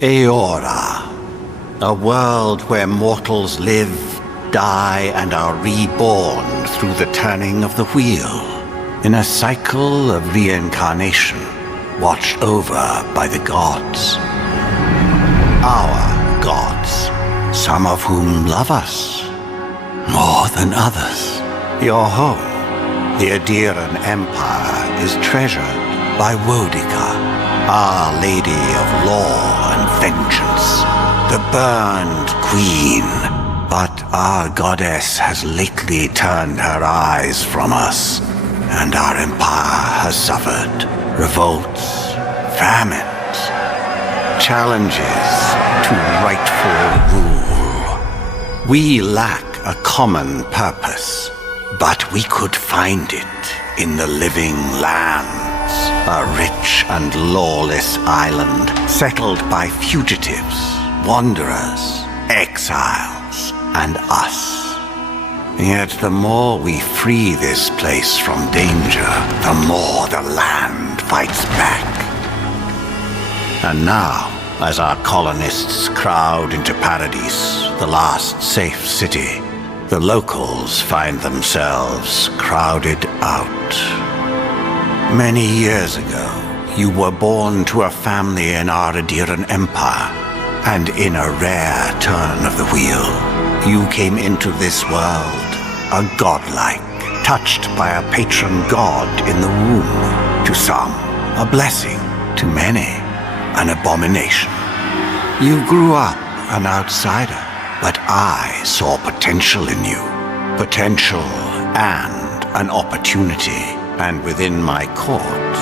Eora, a world where mortals live, die, and are reborn through the turning of the wheel, in a cycle of reincarnation, watched over by the gods. Our gods, some of whom love us more than others. Your home, the Adiran Empire, is treasured by Wodica, Our Lady of Law and Vengeance, the Burned Queen. But our goddess has lately turned her eyes from us, and our empire has suffered revolts, famines, challenges to rightful rule. We lack a common purpose, but we could find it in the living lands. A rich and lawless island settled by fugitives, wanderers, exiles, and us. Yet the more we free this place from danger, the more the land fights back. And now, as our colonists crowd into Paradise, the last safe city, the locals find themselves crowded out. Many years ago, you were born to a family in our Adiran Empire, and in a rare turn of the wheel, you came into this world, a godlike, touched by a patron god in the womb. To some, a blessing; to many, an abomination. You grew up an outsider, but I saw potential in you. Potential and an opportunity. And within my court,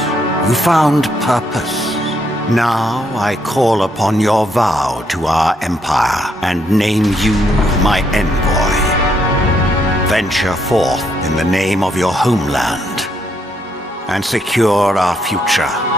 you found purpose. Now I call upon your vow to our empire and name you my envoy. Venture forth in the name of your homeland and secure our future.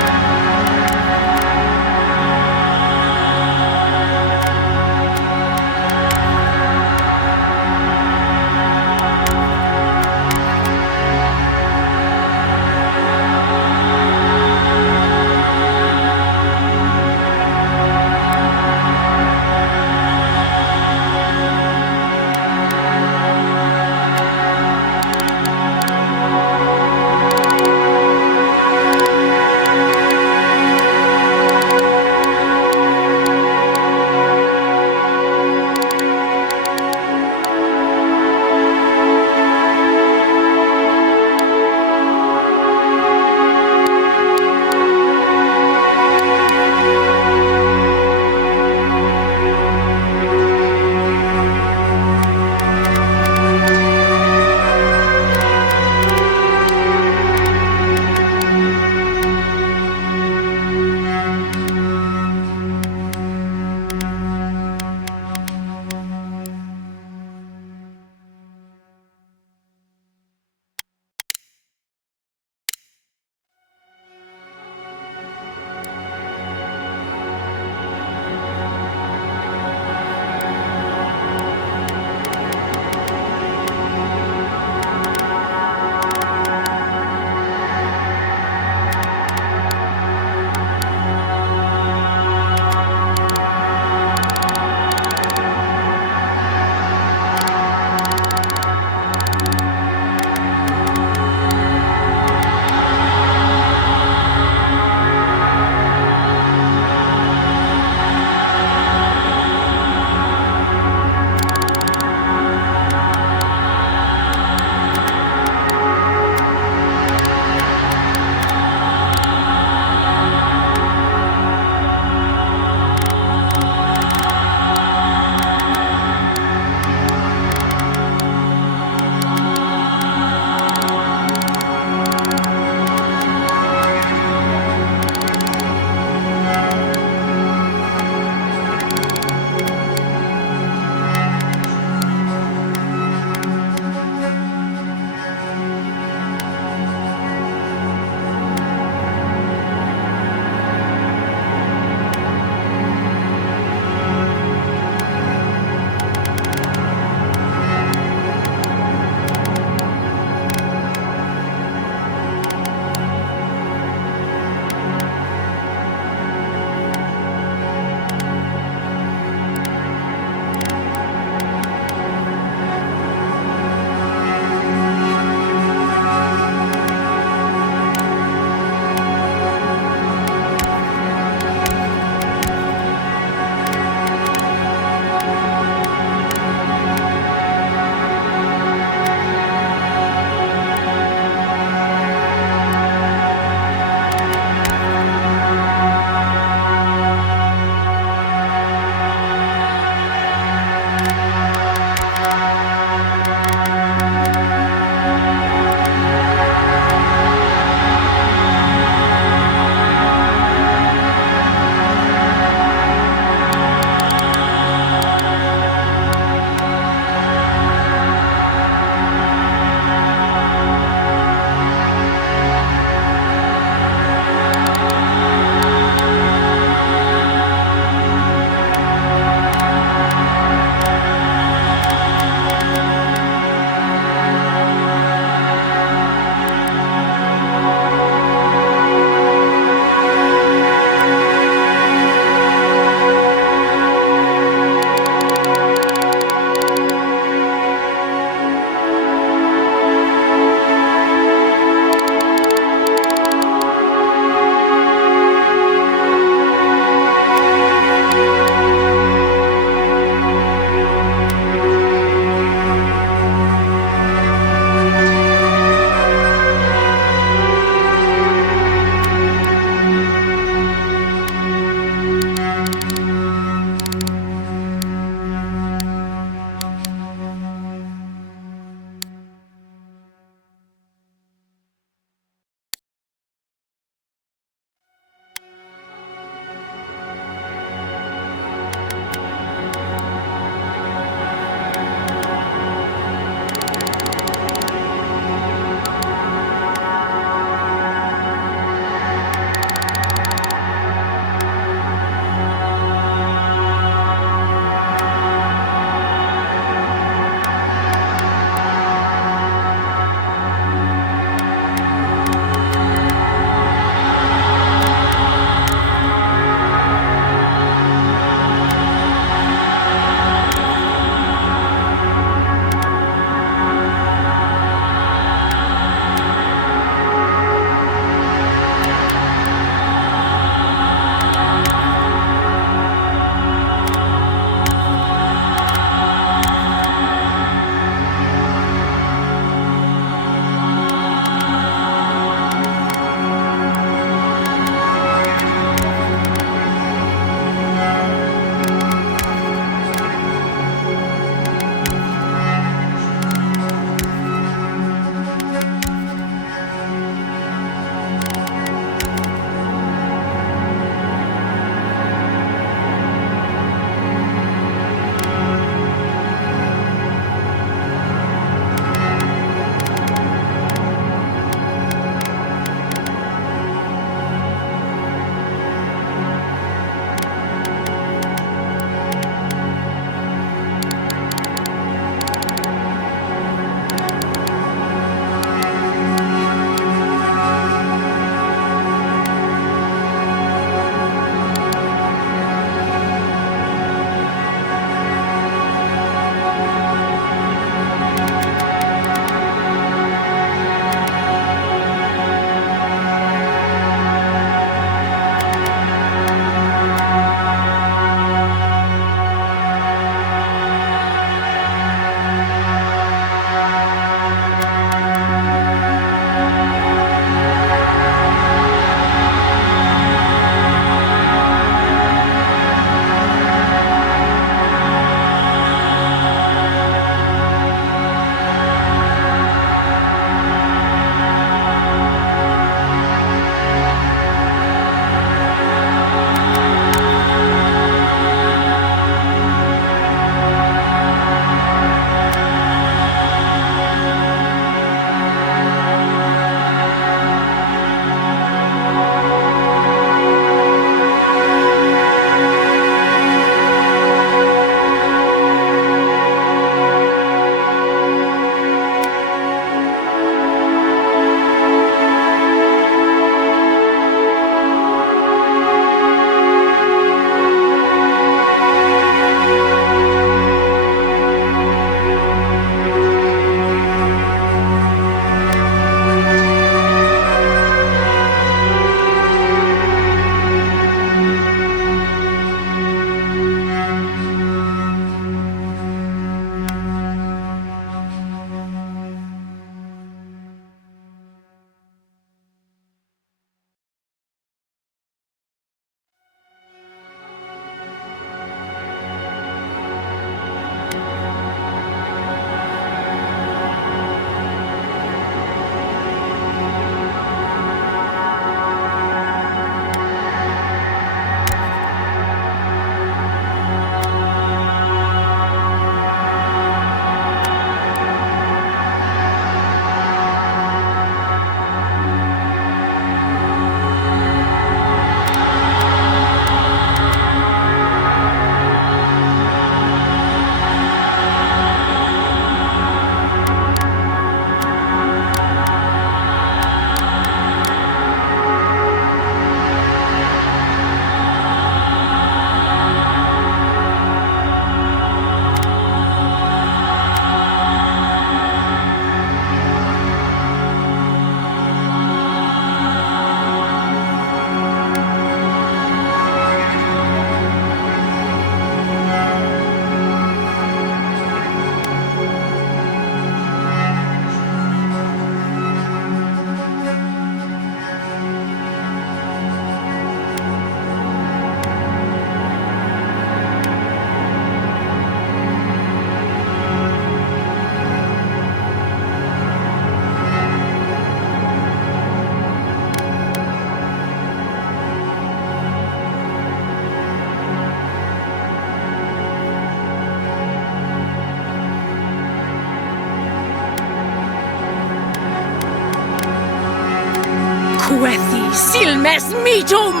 silmes mitum!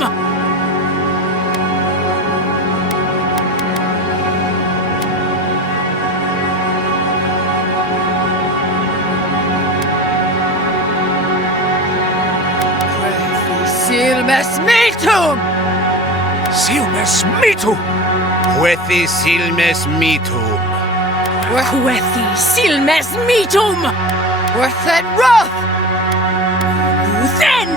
Silmes mitum! Silmes mitu! Quethi silmes mitum! Quethi silmes mitum! Worthen roth! Then!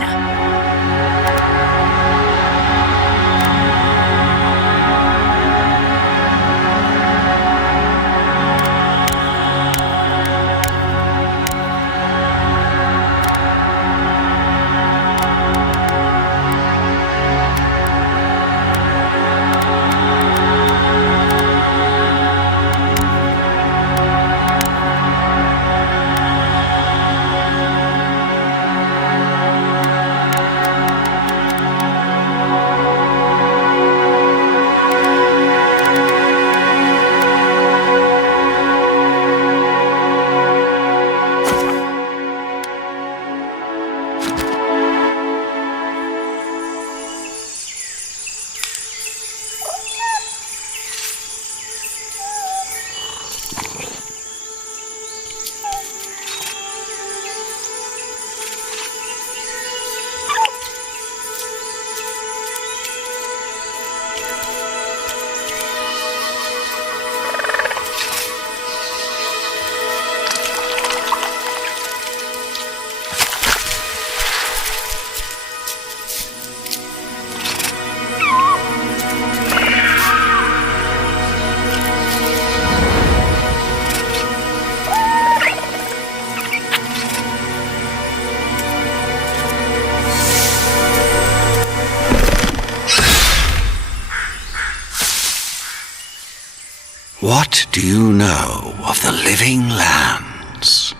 What do you know of the living lands?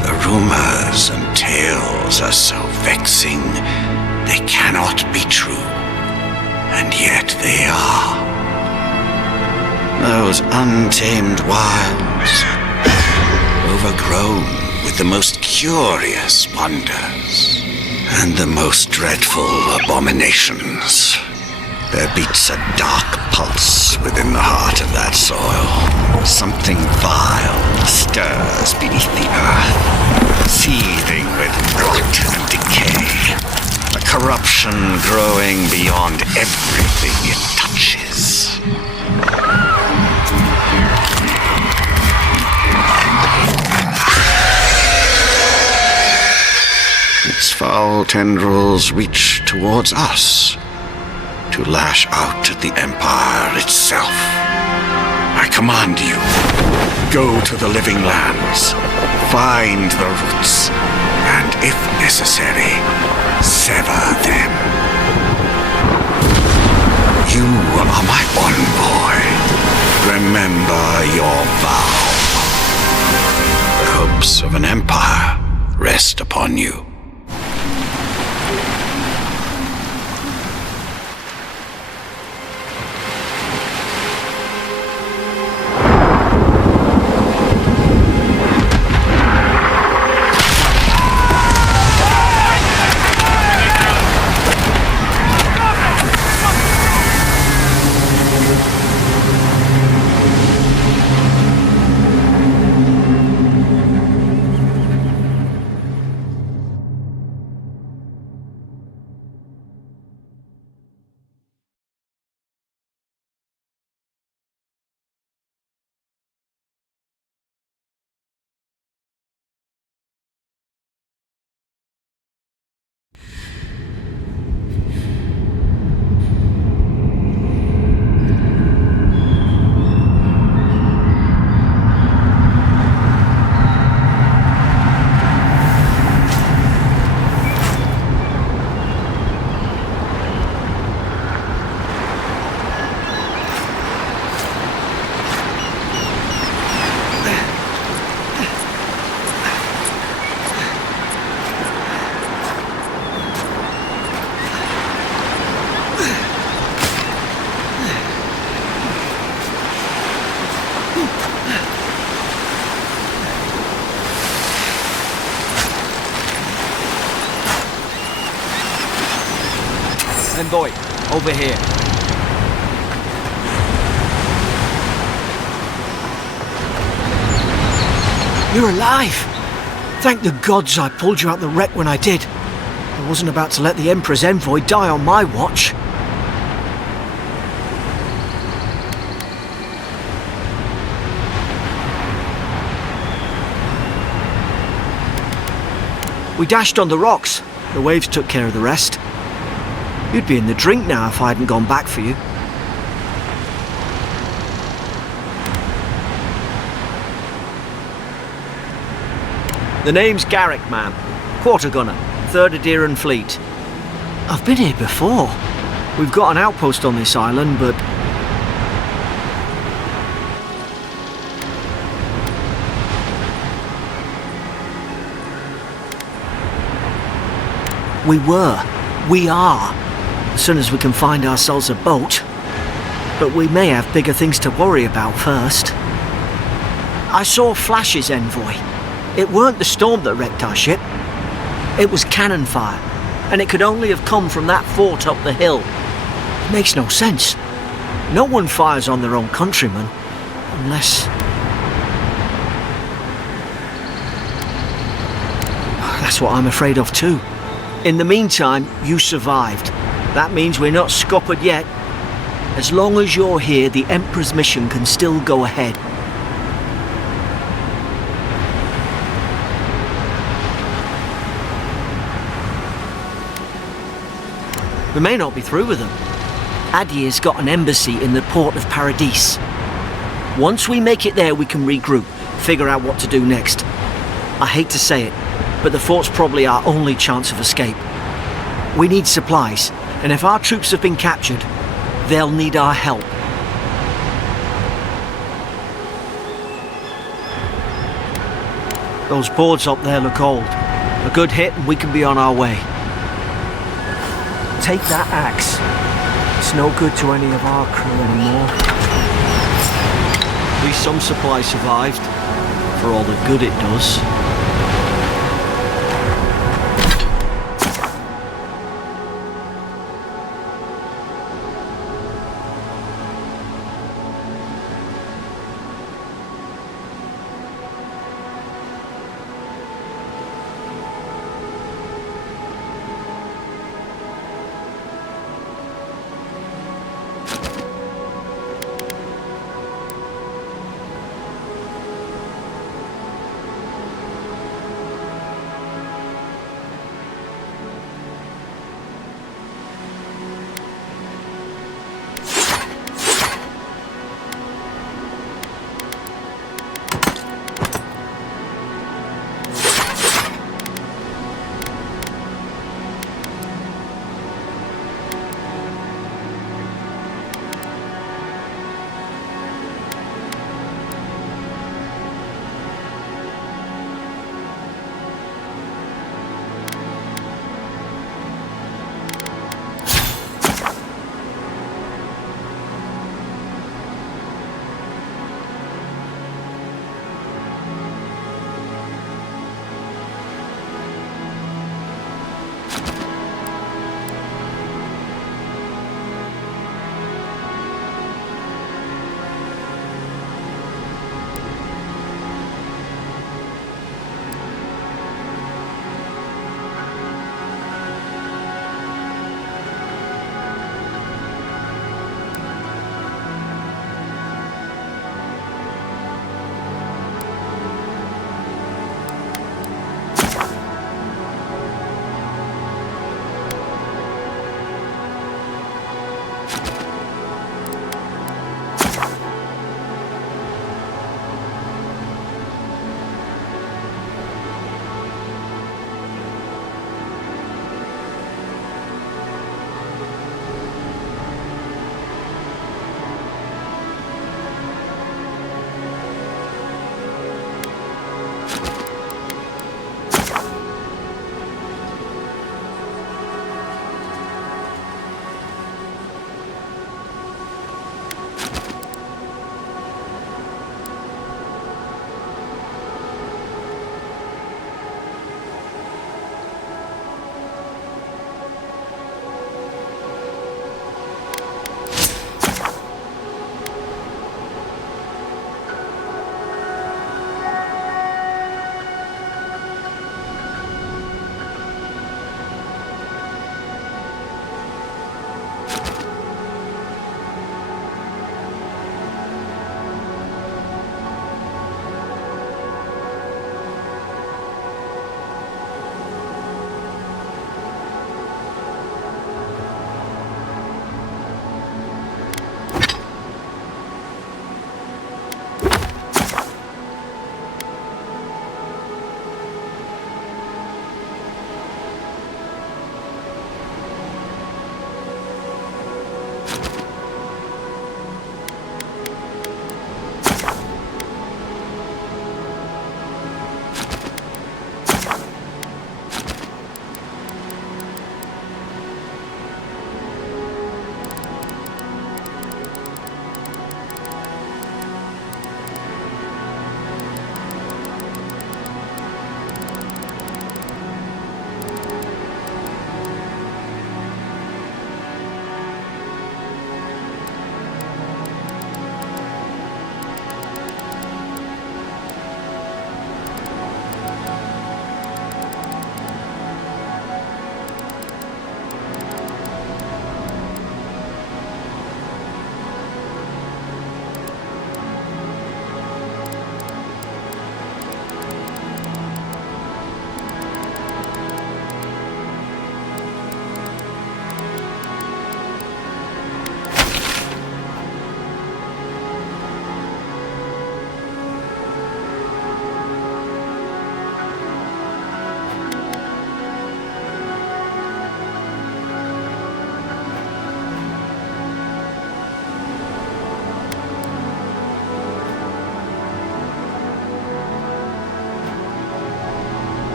The rumors and tales are so vexing, they cannot be true, and yet they are. Those untamed wilds, overgrown with the most curious wonders and the most dreadful abominations. There beats a dark pulse within the heart of that soil. Something vile stirs beneath the earth, seething with rot and decay. A corruption growing beyond everything it touches. Its foul tendrils reach towards us, to lash out at the Empire itself. I command you, go to the living lands, find the roots, and if necessary, sever them. You are my envoy. Remember your vow. The hopes of an empire rest upon you. Envoy, over here. You're alive! Thank the gods I pulled you out the wreck when I did. I wasn't about to let the Emperor's envoy die on my watch. We dashed on the rocks. The waves took care of the rest. You'd be in the drink now if I hadn't gone back for you. The name's Garrick, ma'am. Quarter gunner, 3rd Adheran Fleet. I've been here before. We've got an outpost on this island, but... We are, as soon as we can find ourselves a boat. But we may have bigger things to worry about first. I saw flashes, Envoy. It weren't the storm that wrecked our ship. It was cannon fire, and it could only have come from that fort up the hill. It makes no sense. No one fires on their own countrymen, unless... That's what I'm afraid of too. In the meantime, you survived. That means we're not scuppered yet. As long as you're here, the Emperor's mission can still go ahead. We may not be through with them. Adir's got an embassy in the port of Paradis. Once we make it there, we can regroup, figure out what to do next. I hate to say it, but the fort's probably our only chance of escape. We need supplies, and if our troops have been captured, they'll need our help. Those boards up there look old. A good hit and we can be on our way. Take that axe. It's no good to any of our crew anymore. At least some supplies survived, for all the good it does.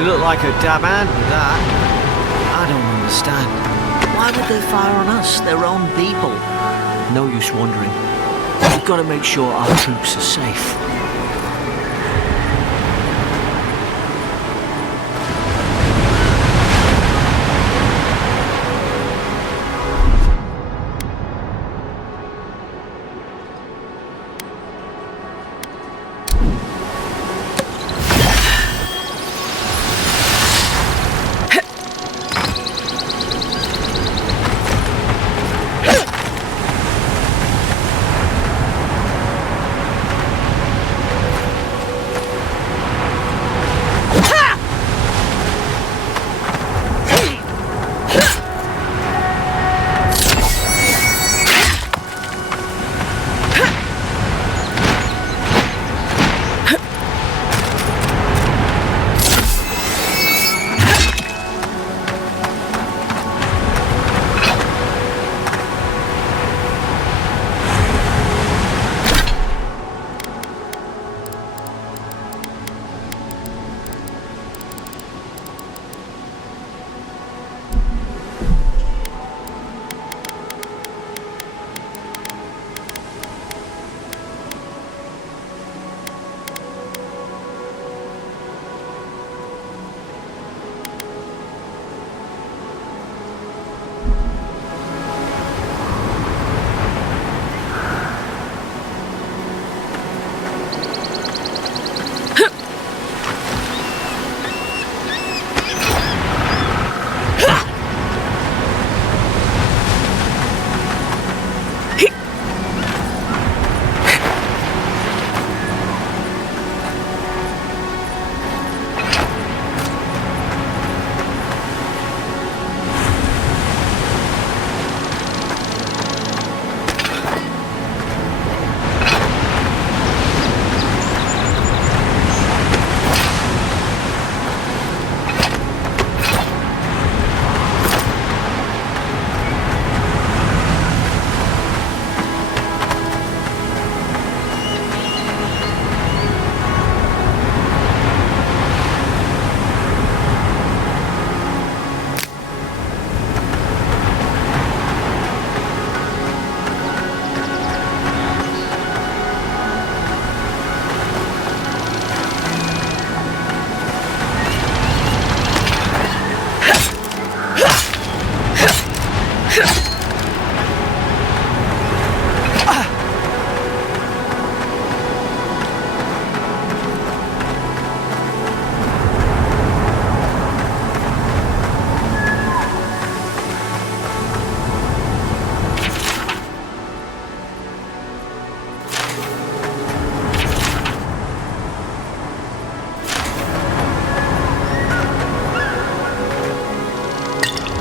You look like a dab hand with that. I don't understand. Why would they fire on us, their own people? No use wondering. We've got to make sure our troops are safe.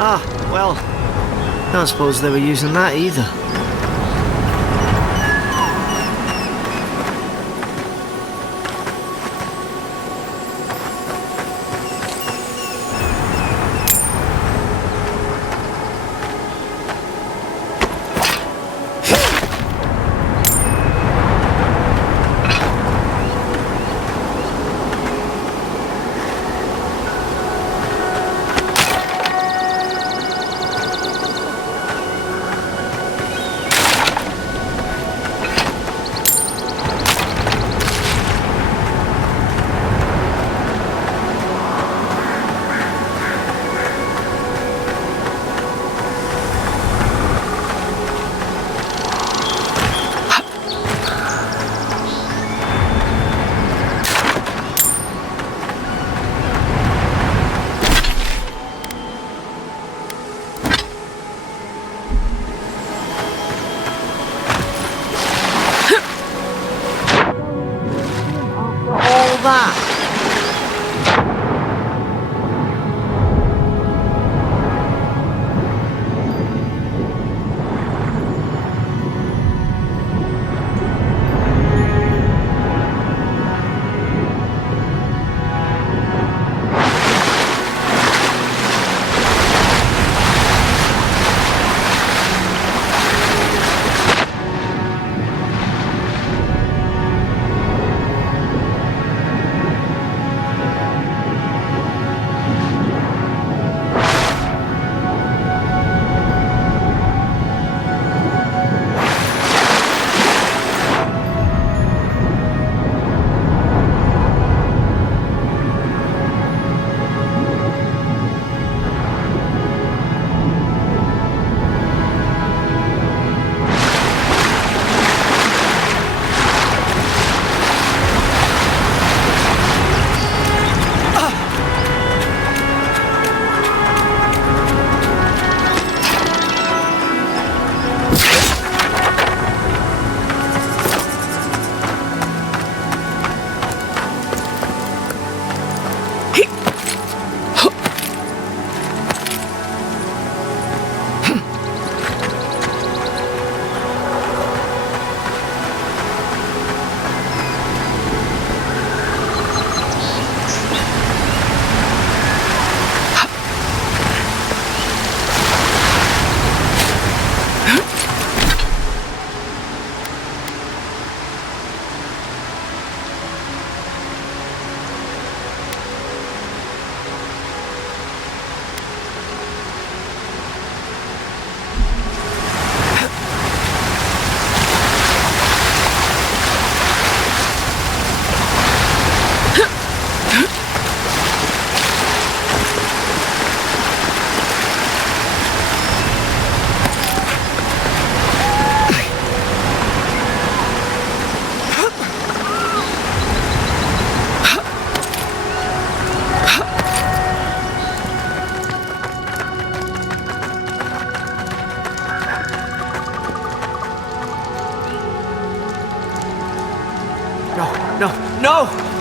Ah, well, I don't suppose they were using that either.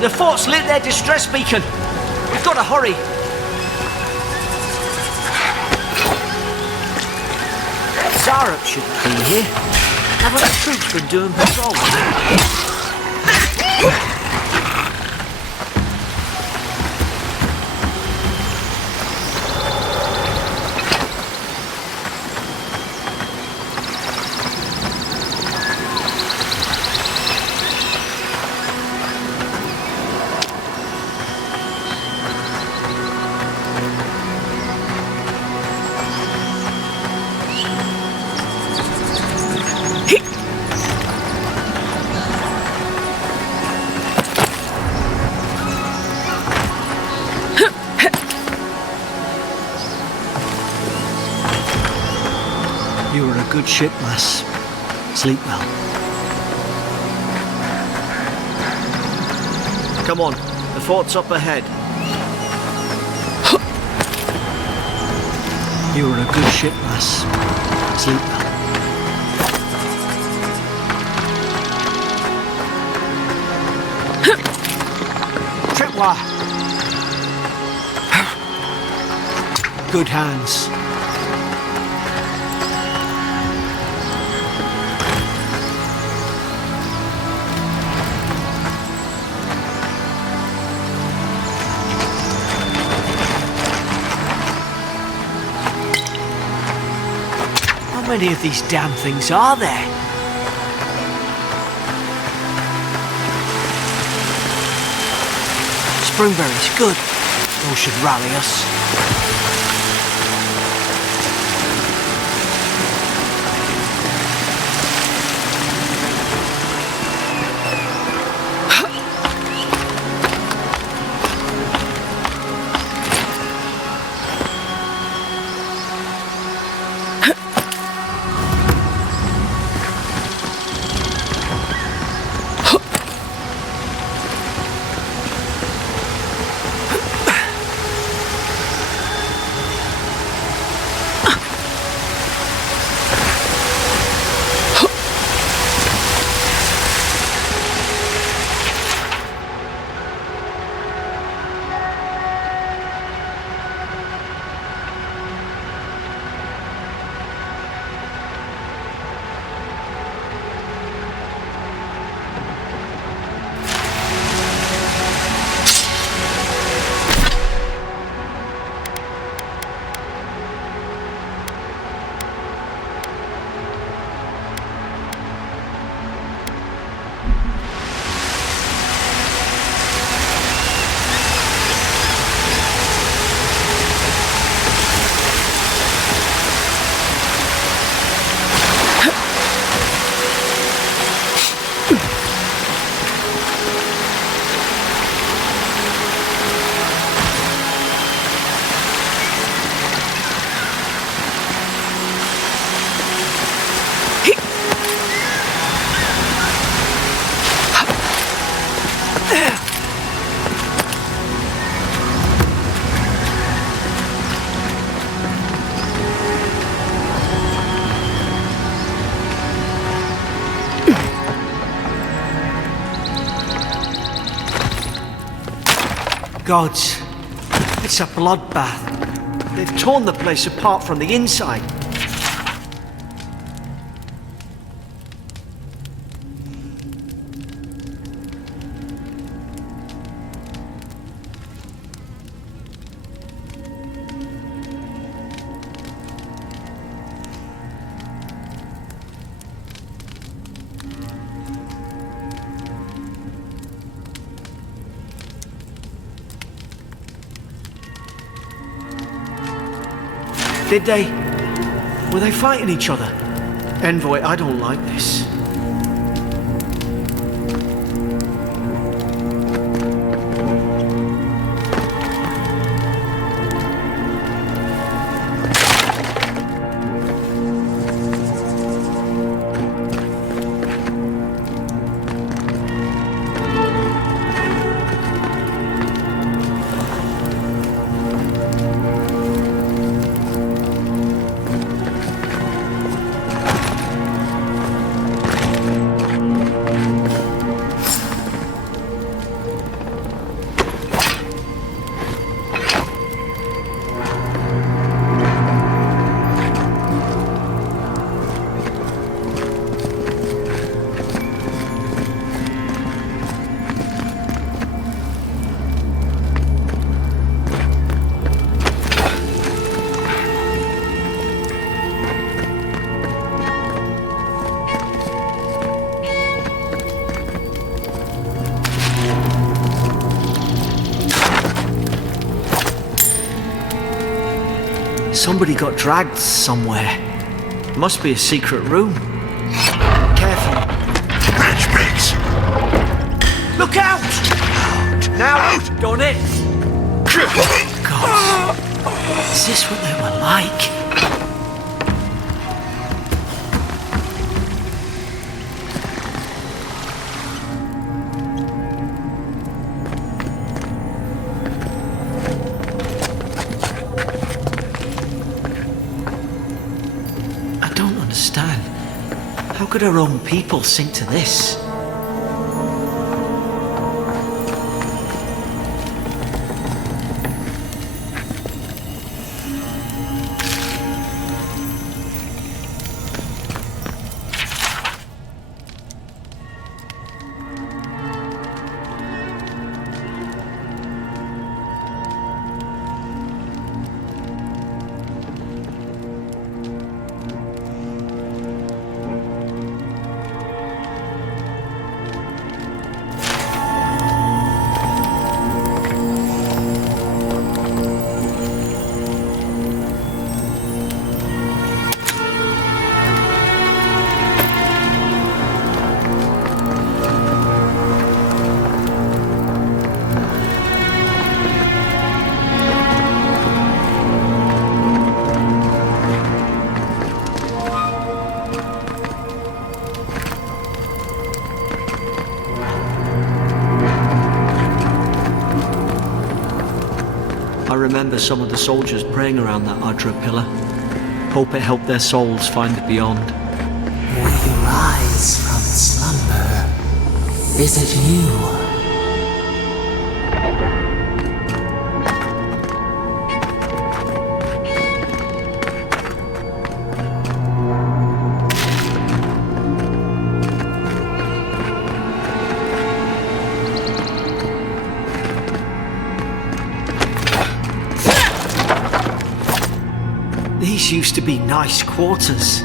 The fort's lit their distress beacon. We've got to hurry. Zarup shouldn't be here. Haven't the troops been doing patrol? You were a good ship, lass. Sleep well. Come on, the fort's up ahead. You were a good ship, lass. Sleep well. Tripwire. Good hands. How many of these damn things are there? Springberries, good. Those should rally us. Gods, it's a bloodbath. They've torn the place apart from the inside. Did they? Were they fighting each other? Envoy, I don't like this. Somebody got dragged somewhere. Must be a secret room. Careful. Matchbreaks. Look out! Now, done it! God, is this what they were like? I don't understand. How could our own people sink to this? I remember some of the soldiers praying around that Adra pillar. Hope it helped their souls find the beyond. We rise from slumber. Is it you? These used to be nice quarters.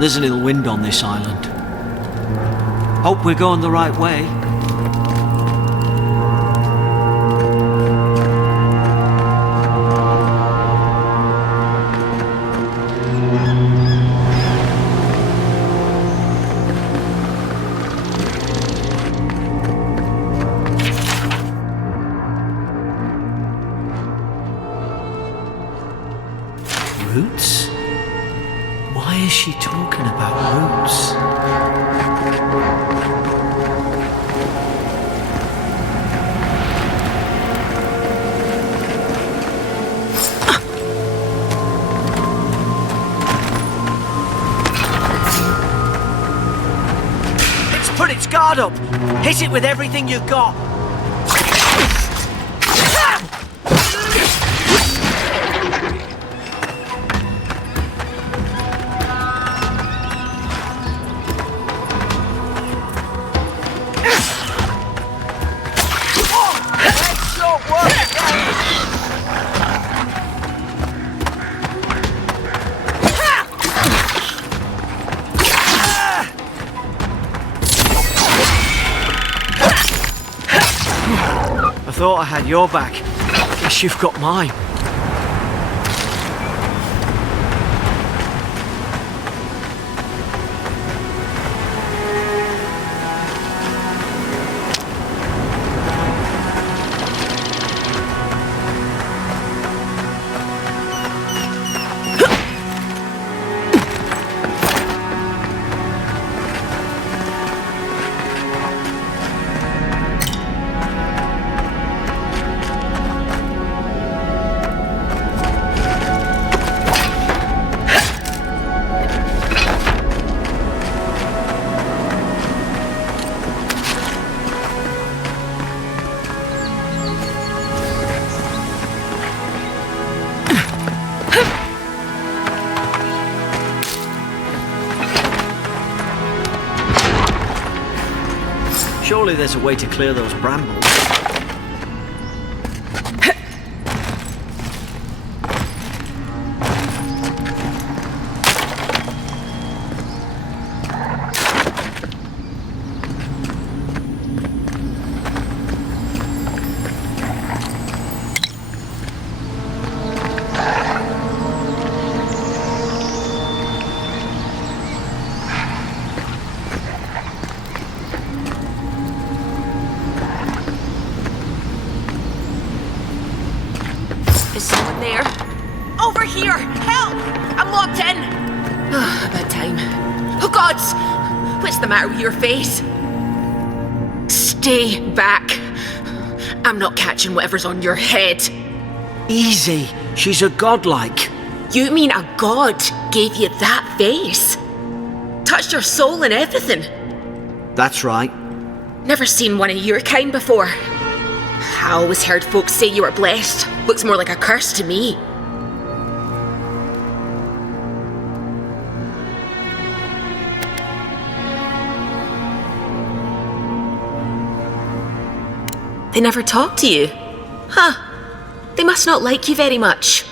There's an ill wind on this island. Hope we're going the right way. Roots? Why is she talking about roots? It's put its guard up! Hit it with everything you've got! I thought I had your back. Guess you've got mine. Surely there's a way to clear those brambles. Is someone there? Over here! Help! I'm locked in! About time. Oh, gods! What's the matter with your face? Stay back. I'm not catching whatever's on your head. Easy. She's a godlike. You mean a god gave you that face? Touched your soul and everything? That's right. Never seen one of your kind before. I always heard folks say you were blessed. Looks more like a curse to me. They never talk to you? Huh. They must not like you very much.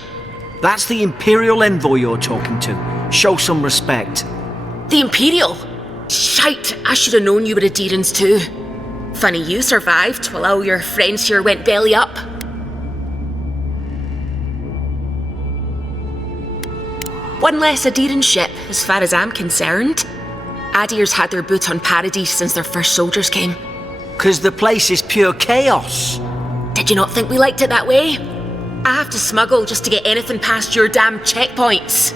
That's the Imperial envoy you're talking to. Show some respect. The Imperial? Shite, I should have known you were Adherents too. Funny you survived while all your friends here went belly up. One less Adherent ship, as far as I'm concerned. Adir's had their boot on Paradise since their first soldiers came. 'Cause the place is pure chaos. Did you not think we liked it that way? I have to smuggle just to get anything past your damn checkpoints.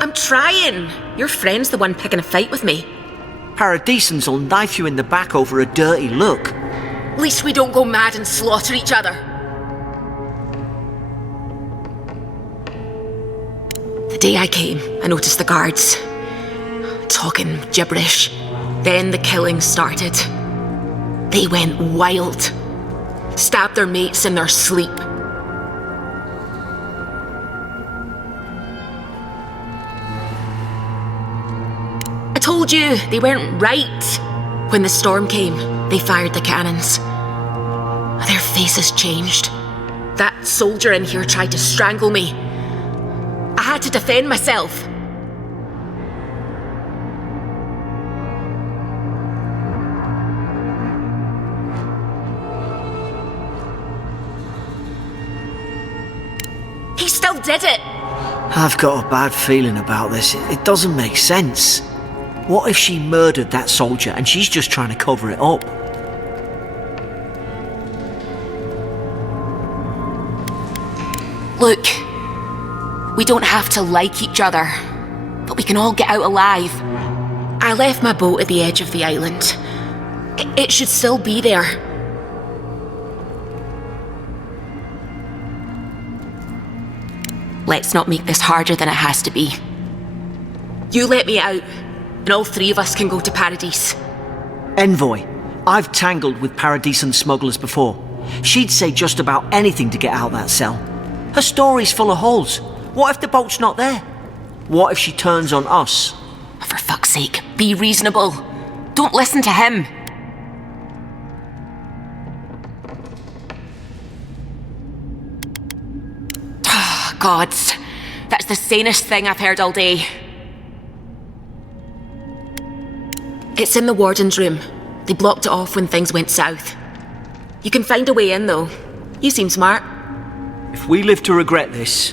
I'm trying. Your friend's the one picking a fight with me. Paradisans will knife you in the back over a dirty look. At least we don't go mad and slaughter each other. The day I came, I noticed the guards talking gibberish. Then the killing started. They went wild. Stabbed their mates in their sleep. I told you, they weren't right. When the storm came, they fired the cannons. Their faces changed. That soldier in here tried to strangle me. I had to defend myself. He still did it. I've got a bad feeling about this. It doesn't make sense. What if she murdered that soldier and she's just trying to cover it up? Look, we don't have to like each other, but we can all get out alive. I left my boat at the edge of the island. It should still be there. Let's not make this harder than it has to be. You let me out, and all three of us can go to Paradise. Envoy, I've tangled with Paradisan smugglers before. She'd say just about anything to get out that cell. Her story's full of holes. What if the boat's not there? What if she turns on us? For fuck's sake, be reasonable. Don't listen to him. Gods, that's the sanest thing I've heard all day. It's in the warden's room. They blocked it off when things went south. You can find a way in, though. You seem smart. If we live to regret this...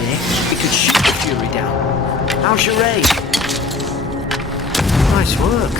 here, it could shoot the Fury down. How's your aim? Nice work.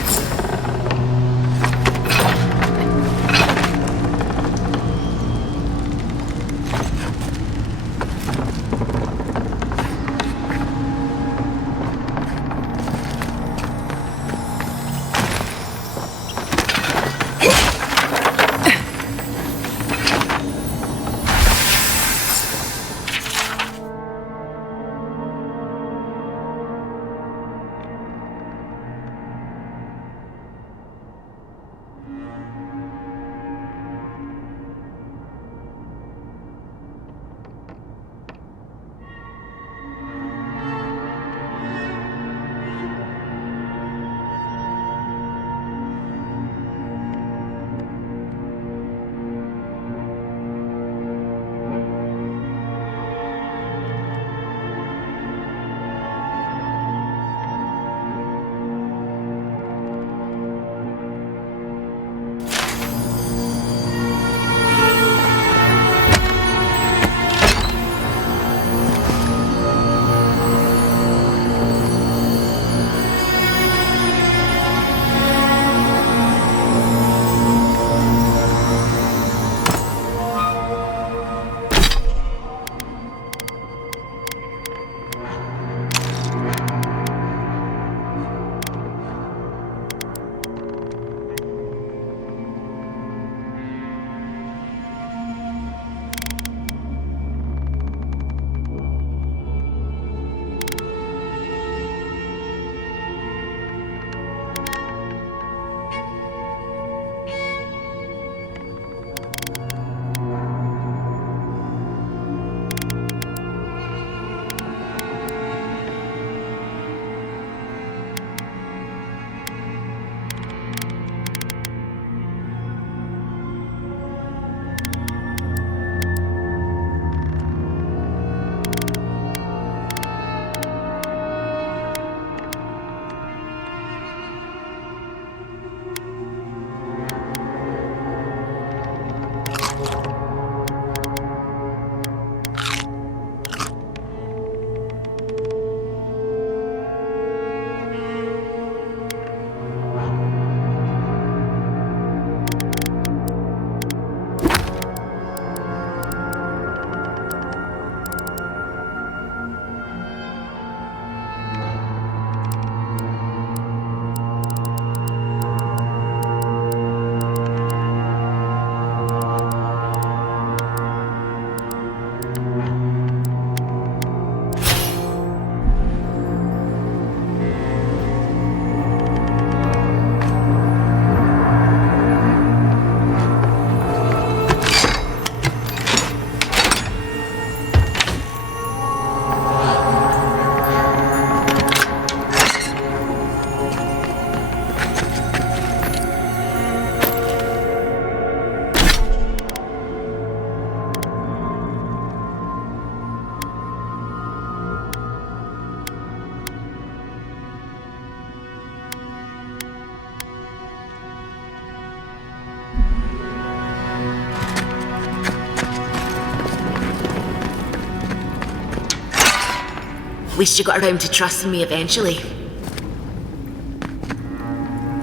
At least you got around to trusting me eventually.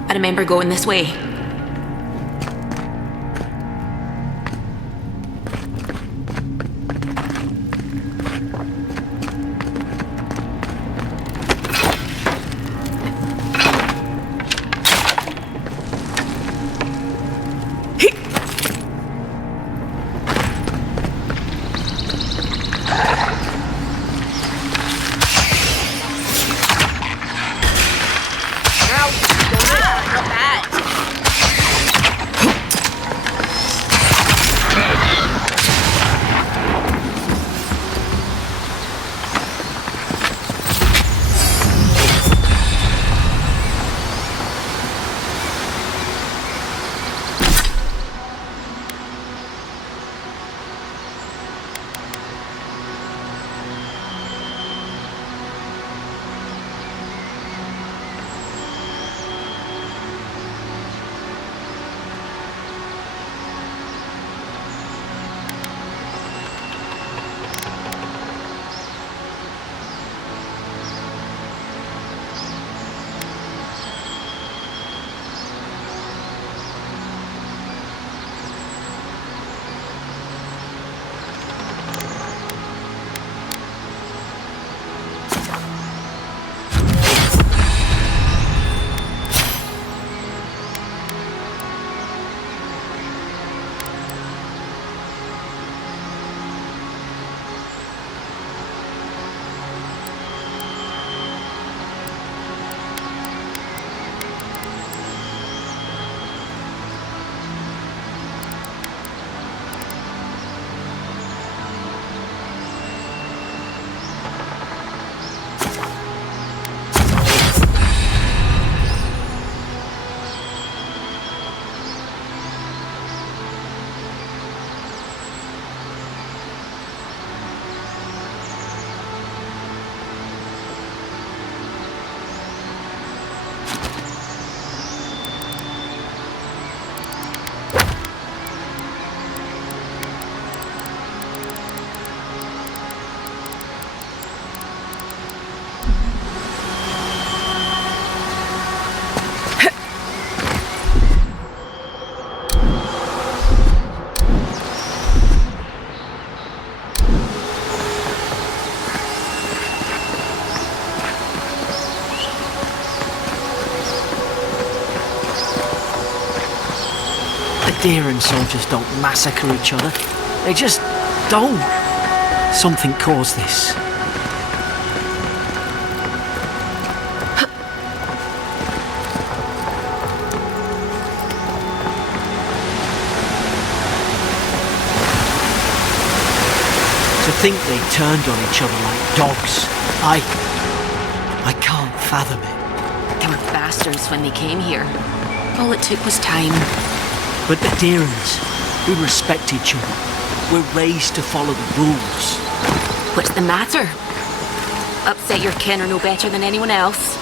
I remember going this way. Not bad. Deeren soldiers don't massacre each other. They just don't. Something caused this. To think they turned on each other like dogs. I can't fathom it. They were bastards when they came here. All it took was time. But the Deerens, we respect each other. We're raised to follow the rules. What's the matter? Upset your kin are no better than anyone else.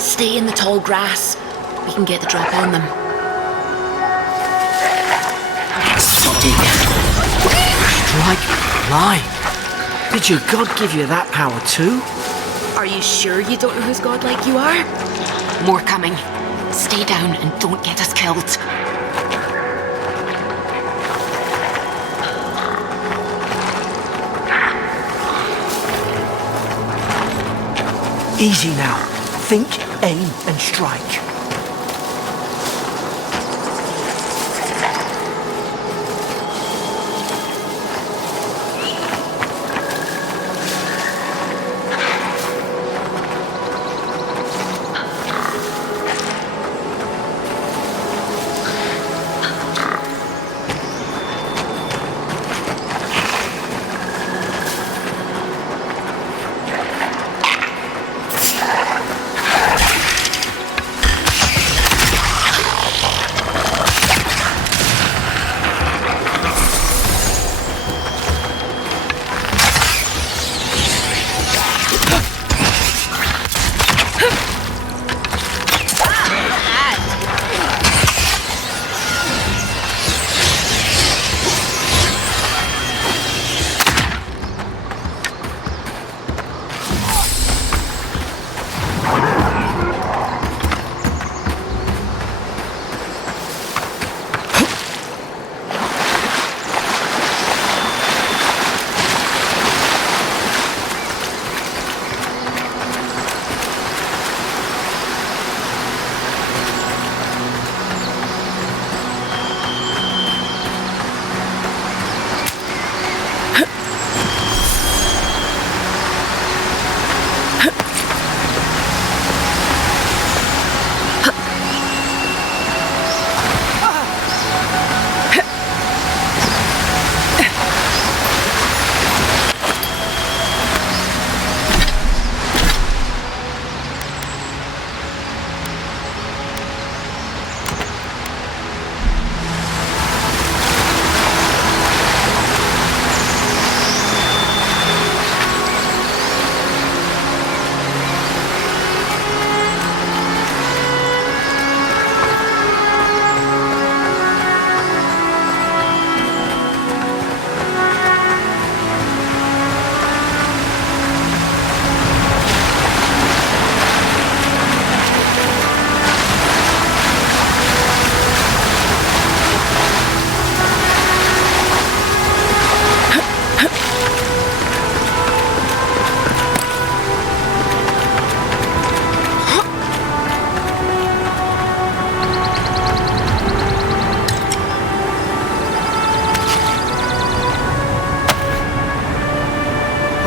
Stay in the tall grass. We can get the drop on them. Strike blind. Did your god give you that power too? Are you sure you don't know who's godlike you are? More coming. Stay down and don't get us killed. Easy now. Think, aim, and strike.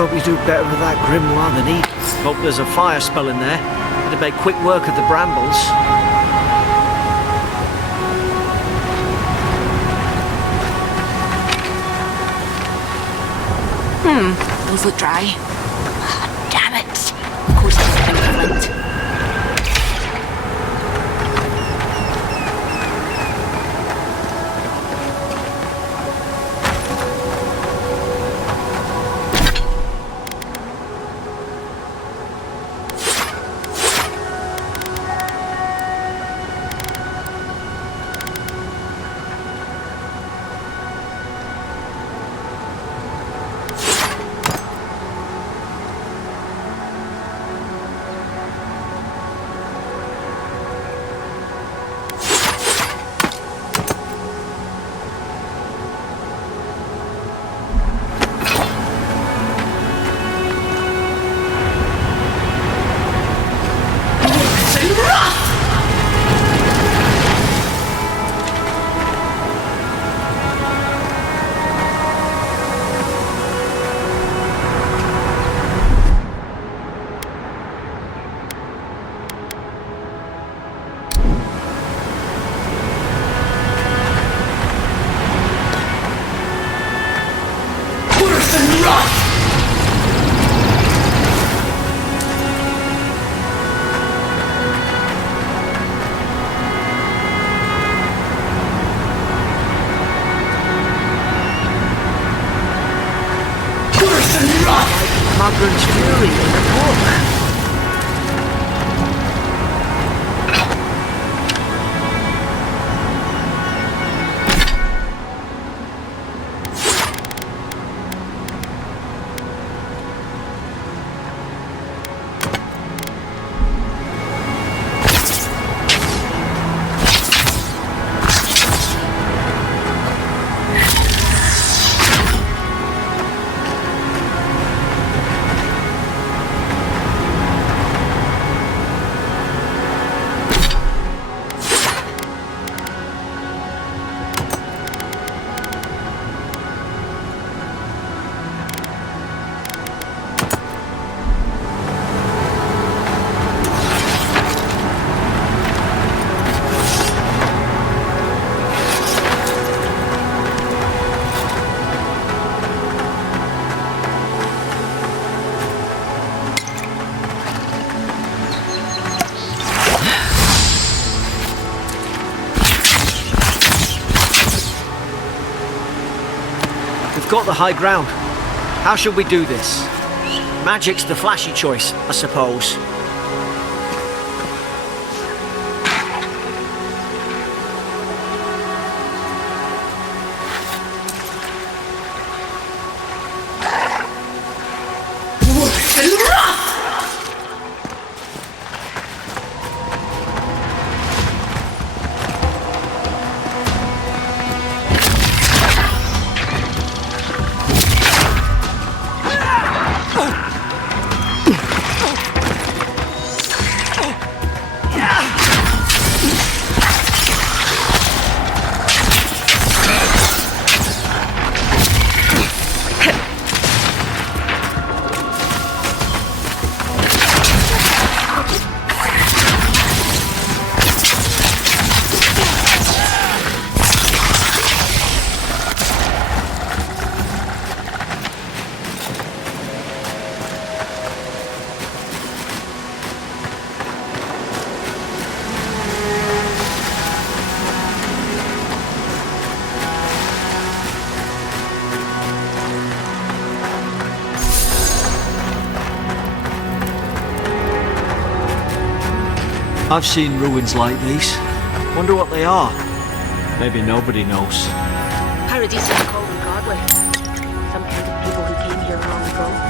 Hope you do better with that grimoire than he. Hope there's a fire spell in there. It'd make quick work of the brambles. Those look dry. Ah, damn it. Of course it's a flint. Mugren's Fury in the book. Got the high ground. How should we do this? Magic's the flashy choice, I suppose. I've seen ruins like these. Wonder what they are. Maybe nobody knows. Paradise called them godly. Some kind of people who came here long ago.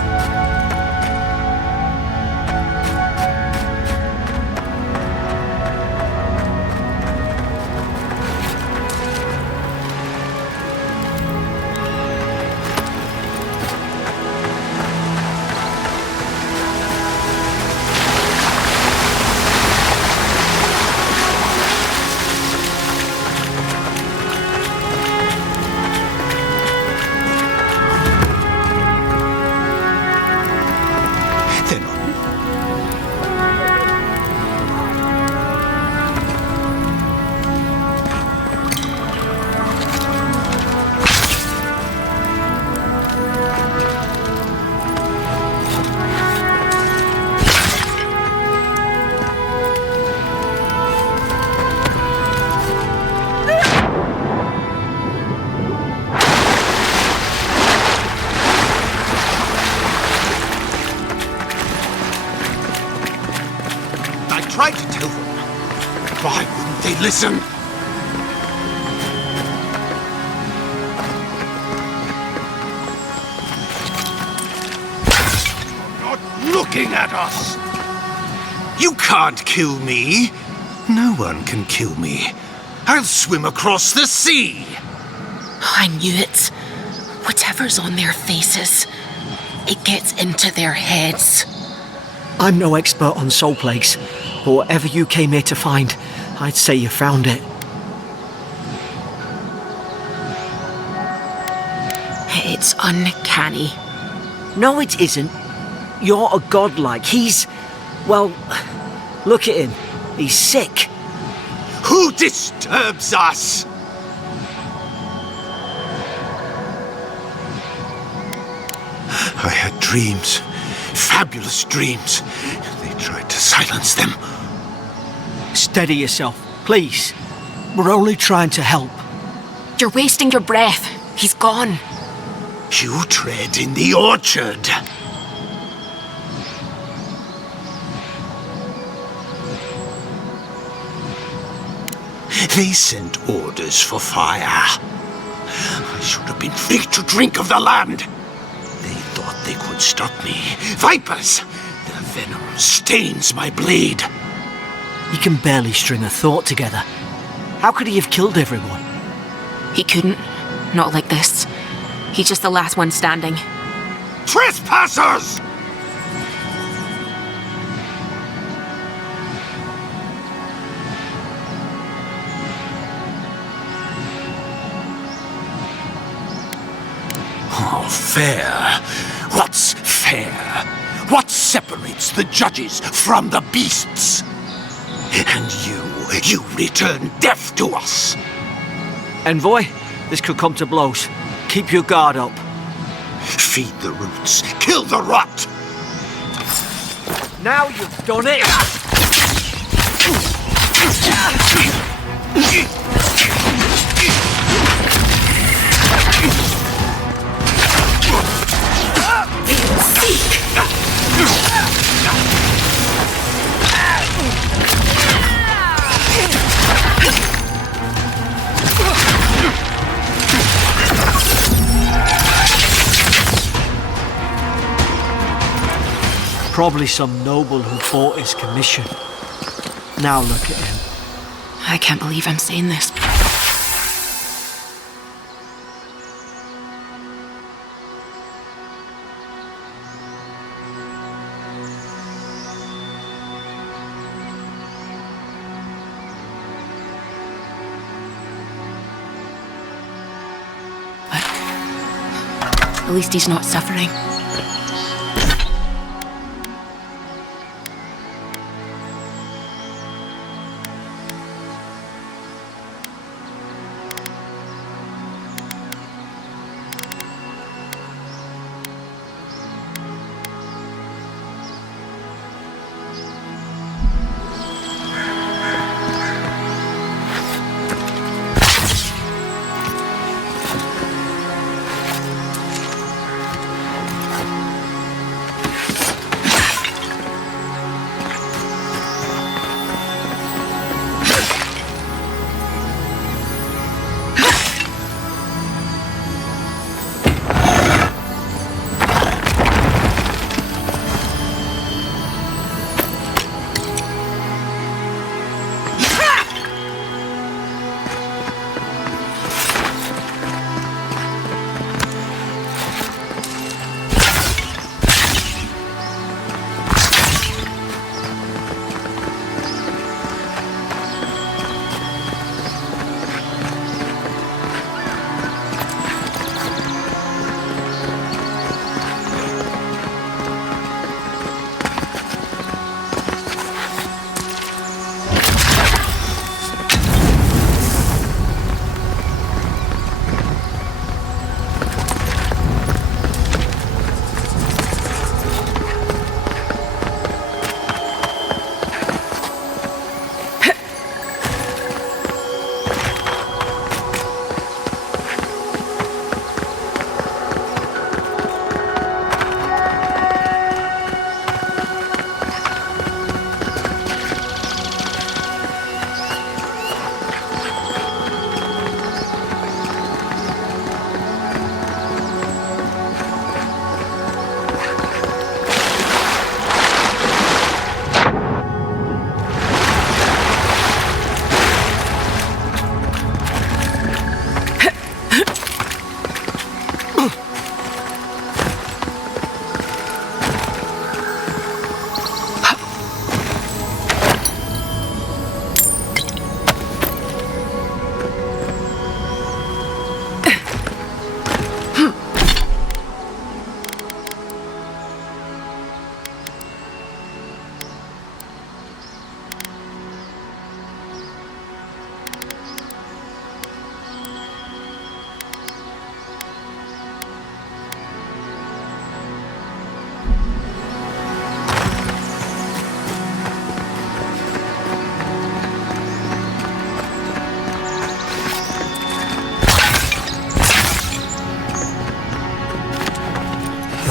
Why wouldn't they listen? Not looking at us! You can't kill me. No one can kill me. I'll swim across the sea. I knew it. Whatever's on their faces, it gets into their heads. I'm no expert on soul plagues, but whatever you came here to find, I'd say you found it. It's uncanny. No, it isn't. You're a godlike. He's... well, look at him. He's sick. Who disturbs us? I had dreams. Fabulous dreams. They tried to silence them. Steady yourself, please. We're only trying to help. You're wasting your breath. He's gone. You tread in the orchard. They sent orders for fire. I should have been free to drink of the land. They thought they could stop me. Vipers! Their venom stains my blade. He can barely string a thought together. How could he have killed everyone? He couldn't. Not like this. He's just the last one standing. Trespassers! Oh, fair. What's fair? What separates the judges from the beasts? And you return death to us. Envoy, this could come to blows. Keep your guard up. Feed the roots, kill the rot. Now you've done it! Probably some noble who bought his commission. Now look at him. I can't believe I'm saying this. But at least he's not suffering.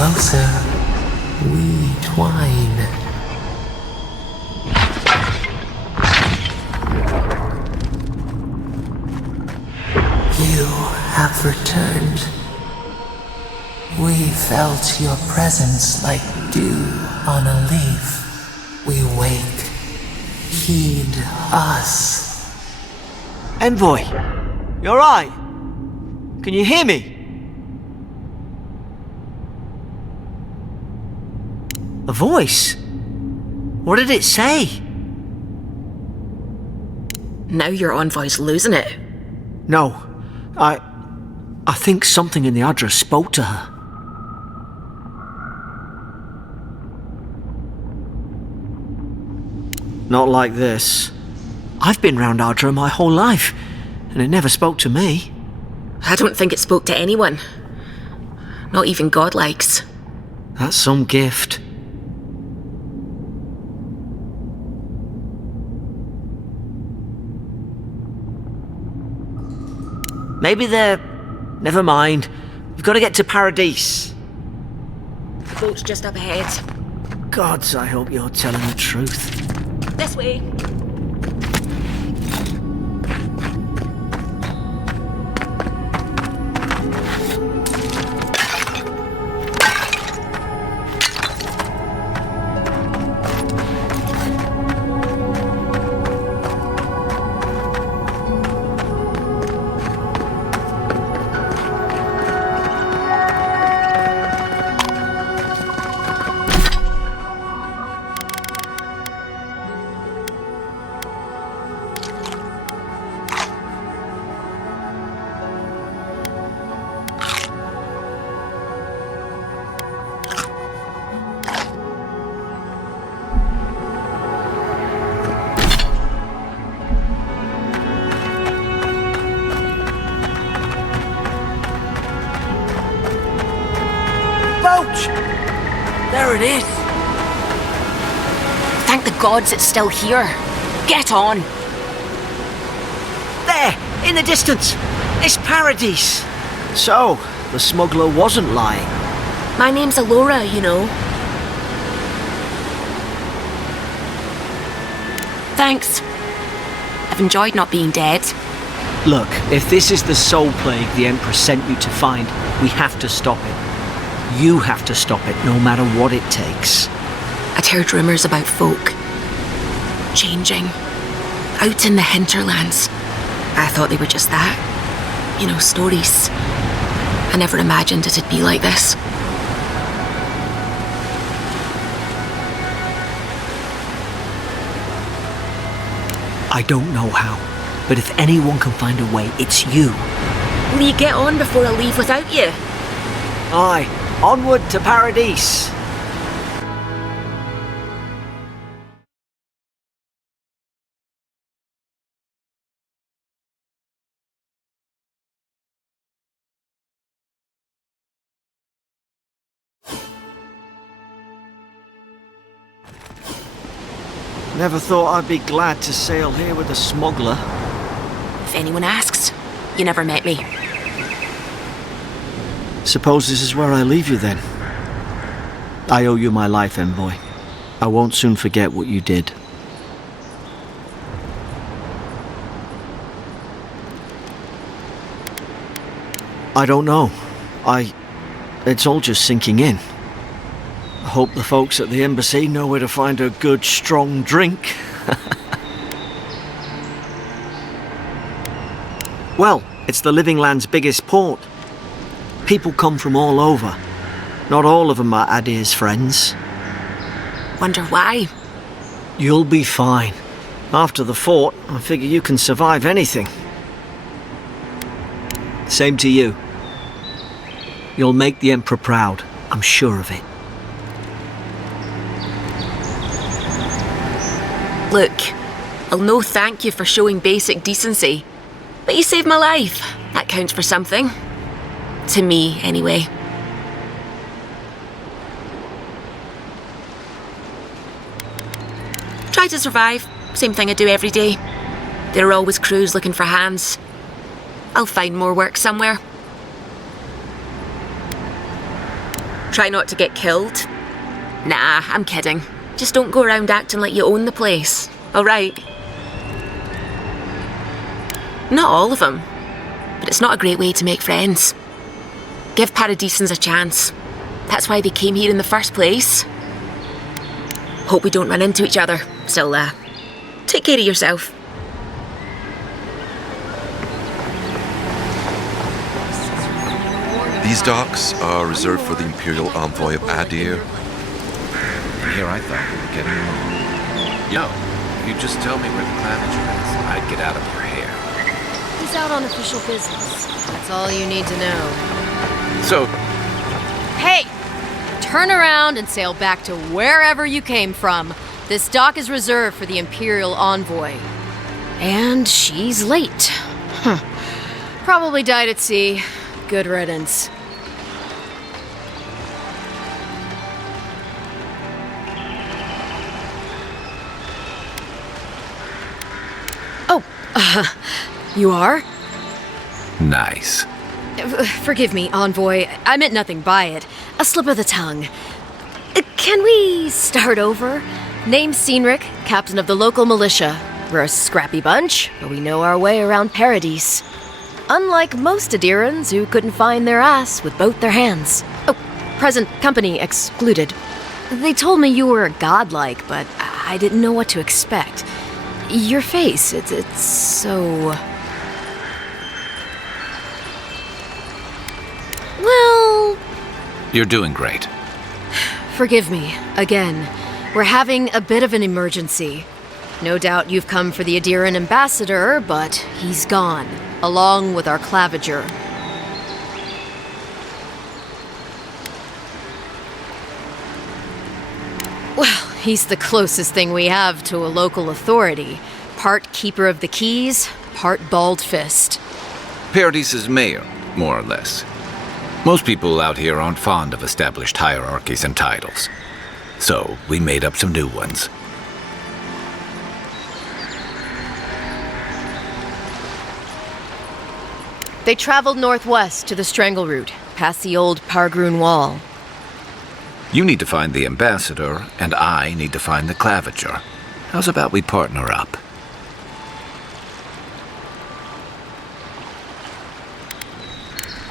closer, we twine. You have returned. We felt your presence like dew on a leaf. We wake. Heed us. Envoy, you alright? Can you hear me? A voice? What did it say? Now your envoy's losing it. No, I think something in the address spoke to her. Not like this. I've been round Ardra my whole life, and it never spoke to me. I don't think it spoke to anyone. Not even godlikes. That's some gift. Maybe they're... Never mind. We've got to get to Paradise. The boat's just up ahead. Gods, I hope you're telling the truth. This way. There it is. Thank the gods it's still here. Get on. There, in the distance. It's Paradise. So, the smuggler wasn't lying. My name's Alora, you know. Thanks. I've enjoyed not being dead. Look, if this is the soul plague the Emperor sent you to find, we have to stop it. You have to stop it, no matter what it takes. I'd heard rumours about folk changing out in the hinterlands. I thought they were just that. You know, stories. I never imagined it'd be like this. I don't know how, but if anyone can find a way, it's you. Will you get on before I leave without you? Aye, onward to Paradise. Never thought I'd be glad to sail here with a smuggler. If anyone asks, you never met me. Suppose this is where I leave you then. I owe you my life, Envoy. I won't soon forget what you did. I don't know. It's all just sinking in. I hope the folks at the embassy know where to find a good, strong drink. Well, it's the Living Land's biggest port. People come from all over. Not all of them are Adir's friends. Wonder why? You'll be fine. After the fort, I figure you can survive anything. Same to you. You'll make the Emperor proud, I'm sure of it. Look, I'll no thank you for showing basic decency, but you saved my life. That counts for something. To me, anyway. Try to survive. Same thing I do every day. There are always crews looking for hands. I'll find more work somewhere. Try not to get killed. Nah, I'm kidding. Just don't go around acting like you own the place, alright? Not all of them, but it's not a great way to make friends. Give Paradisans a chance. That's why they came here in the first place. Hope we don't run into each other, so take care of yourself. These docks are reserved for the Imperial Envoy of Adir. Here I thought we were getting along. Yo, if you just tell me where the Clavager is, I'd get out of your hair. He's out on official business. That's all you need to know. So, Hey! Turn around and sail back to wherever you came from. This dock is reserved for the Imperial Envoy. And she's late. Probably died at sea. Good riddance. Oh, you are? nice. Forgive me, Envoy. I meant nothing by it. A slip of the tongue. Can we start over? Name's Cynric, captain of the local militia. We're a scrappy bunch, but we know our way around Paradise. Unlike most Adirans who couldn't find their ass with both their hands. Oh, present company excluded. They told me you were godlike, but I didn't know what to expect. Your face, it's so... Well... You're doing great. Forgive me, again. We're having a bit of an emergency. No doubt you've come for the Adiran ambassador, but he's gone, along with our Clavager. Well, he's the closest thing we have to a local authority. Part keeper of the keys, part bald fist. Paradise's mayor, more or less. Most people out here aren't fond of established hierarchies and titles. So, we made up some new ones. They traveled northwest to the Strangle Route, past the old Pargroon Wall. You need to find the ambassador, and I need to find the Clavager. How's about we partner up?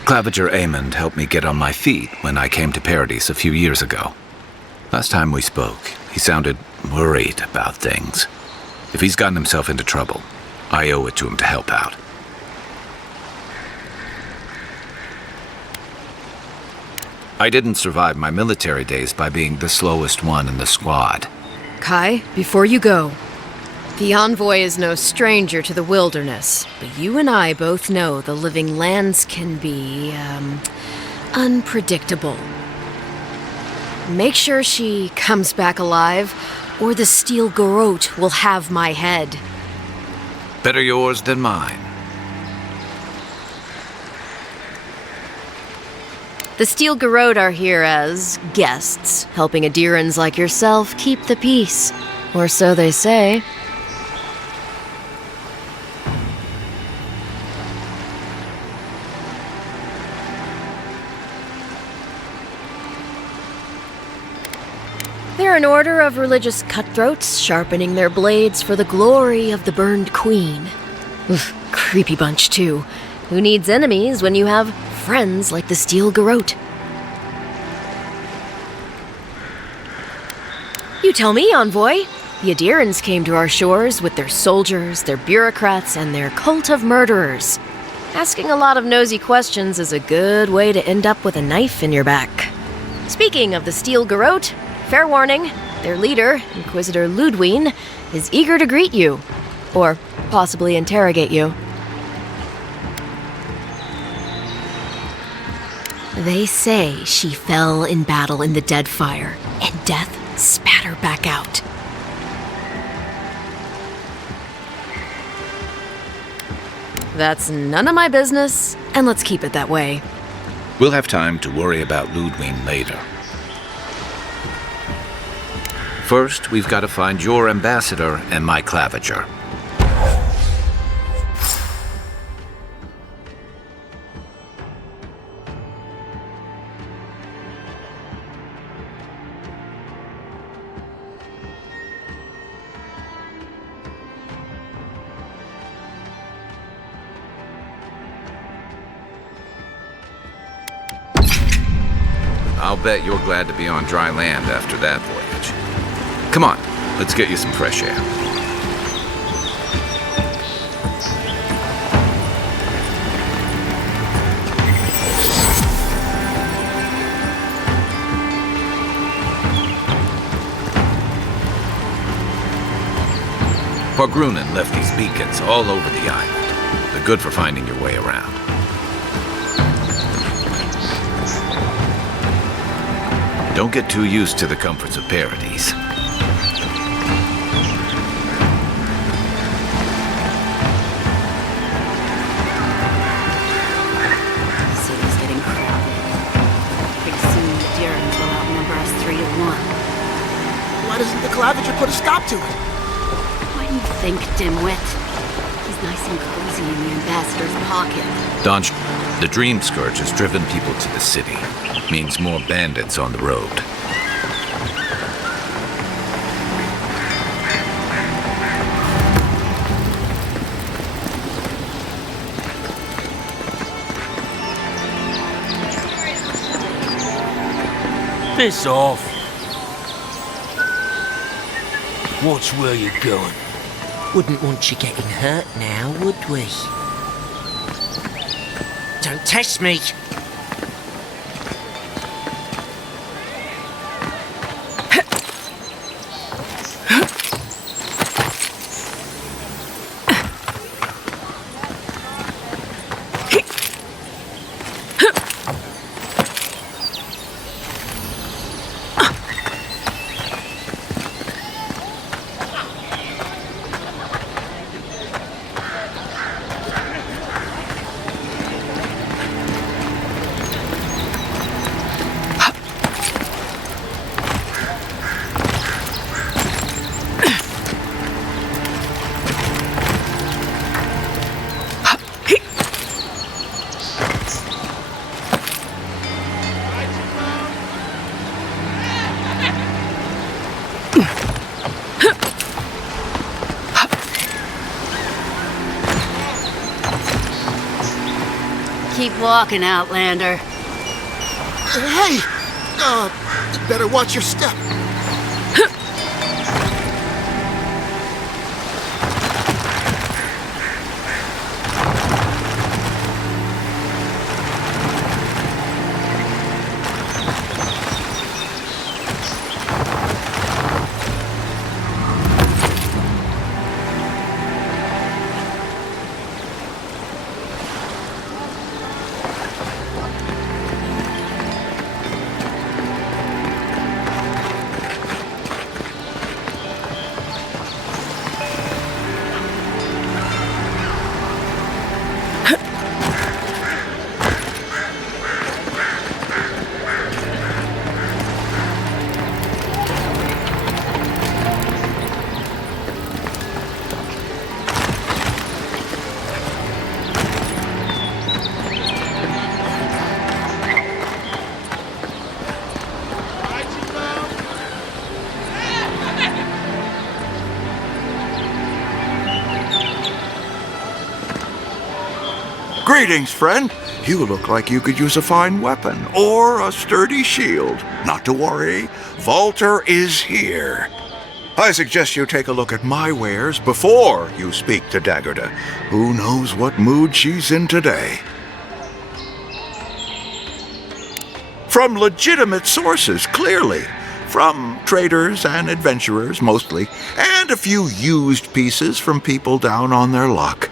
Clavager Aemond helped me get on my feet when I came to Paradise a few years ago. Last time we spoke, he sounded worried about things. If he's gotten himself into trouble, I owe it to him to help out. I didn't survive my military days by being the slowest one in the squad. Kai, before you go, the Envoy is no stranger to the wilderness, but you and I both know the living lands can be, unpredictable. Make sure she comes back alive, or the Steel Garrote will have my head. Better yours than mine. The Steel Garrote are here as guests, helping Adirans like yourself keep the peace. Or so they say. They're an order of religious cutthroats, sharpening their blades for the glory of the burned queen. Oof, creepy bunch, too. Who needs enemies when you have friends like the Steel Garrote? You tell me, Envoy. The Adirans came to our shores with their soldiers, their bureaucrats, and their cult of murderers. Asking a lot of nosy questions is a good way to end up with a knife in your back. Speaking of the Steel Garrote, fair warning, their leader, Inquisitor Ludwine, is eager to greet you. Or possibly interrogate you. They say she fell in battle in the Deadfire, and death spat her back out. That's none of my business, and let's keep it that way. We'll have time to worry about Ludwine later. First, we've got to find your ambassador and my Clavager. I'll bet you're glad to be on dry land after that voyage. Come on, let's get you some fresh air. Pogrunen left these beacons all over the island. They're good for finding your way around. Don't get too used to the comforts of Paradise. City's getting crowded. Pretty soon the Durans will outnumber us 3 to 1. Why doesn't the Clavager put a stop to it? What do you think, dimwit? He's nice and cozy in the ambassador's pocket. Donch, the Dream Scourge has driven people to the city. Means more bandits on the road. Piss off. Watch where you're going. Wouldn't want you getting hurt now, would we? Don't test me! Keep walking, Outlander. Hey! Better watch your step. Greetings, friend. You look like you could use a fine weapon or a sturdy shield. Not to worry, Volter is here. I suggest you take a look at my wares before you speak to Daggerda. Who knows what mood she's in today? From legitimate sources, clearly. From traders and adventurers, mostly, and a few used pieces from people down on their luck.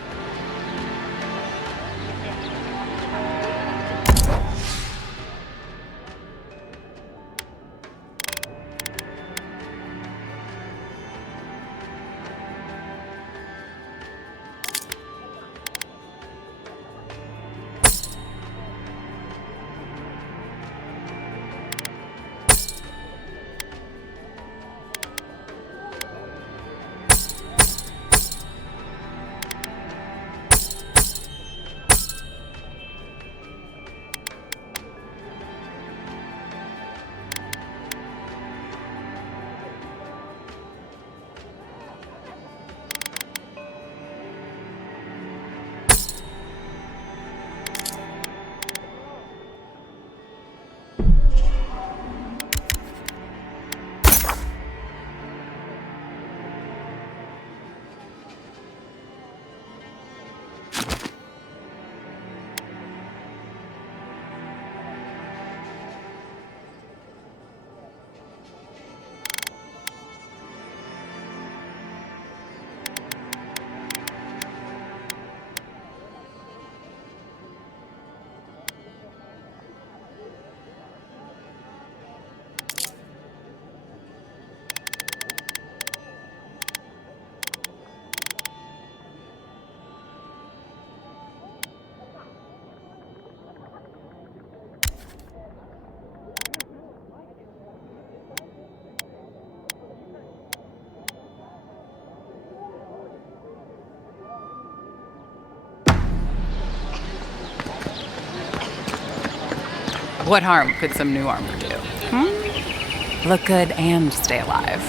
What harm could some new armor do? Look good and stay alive.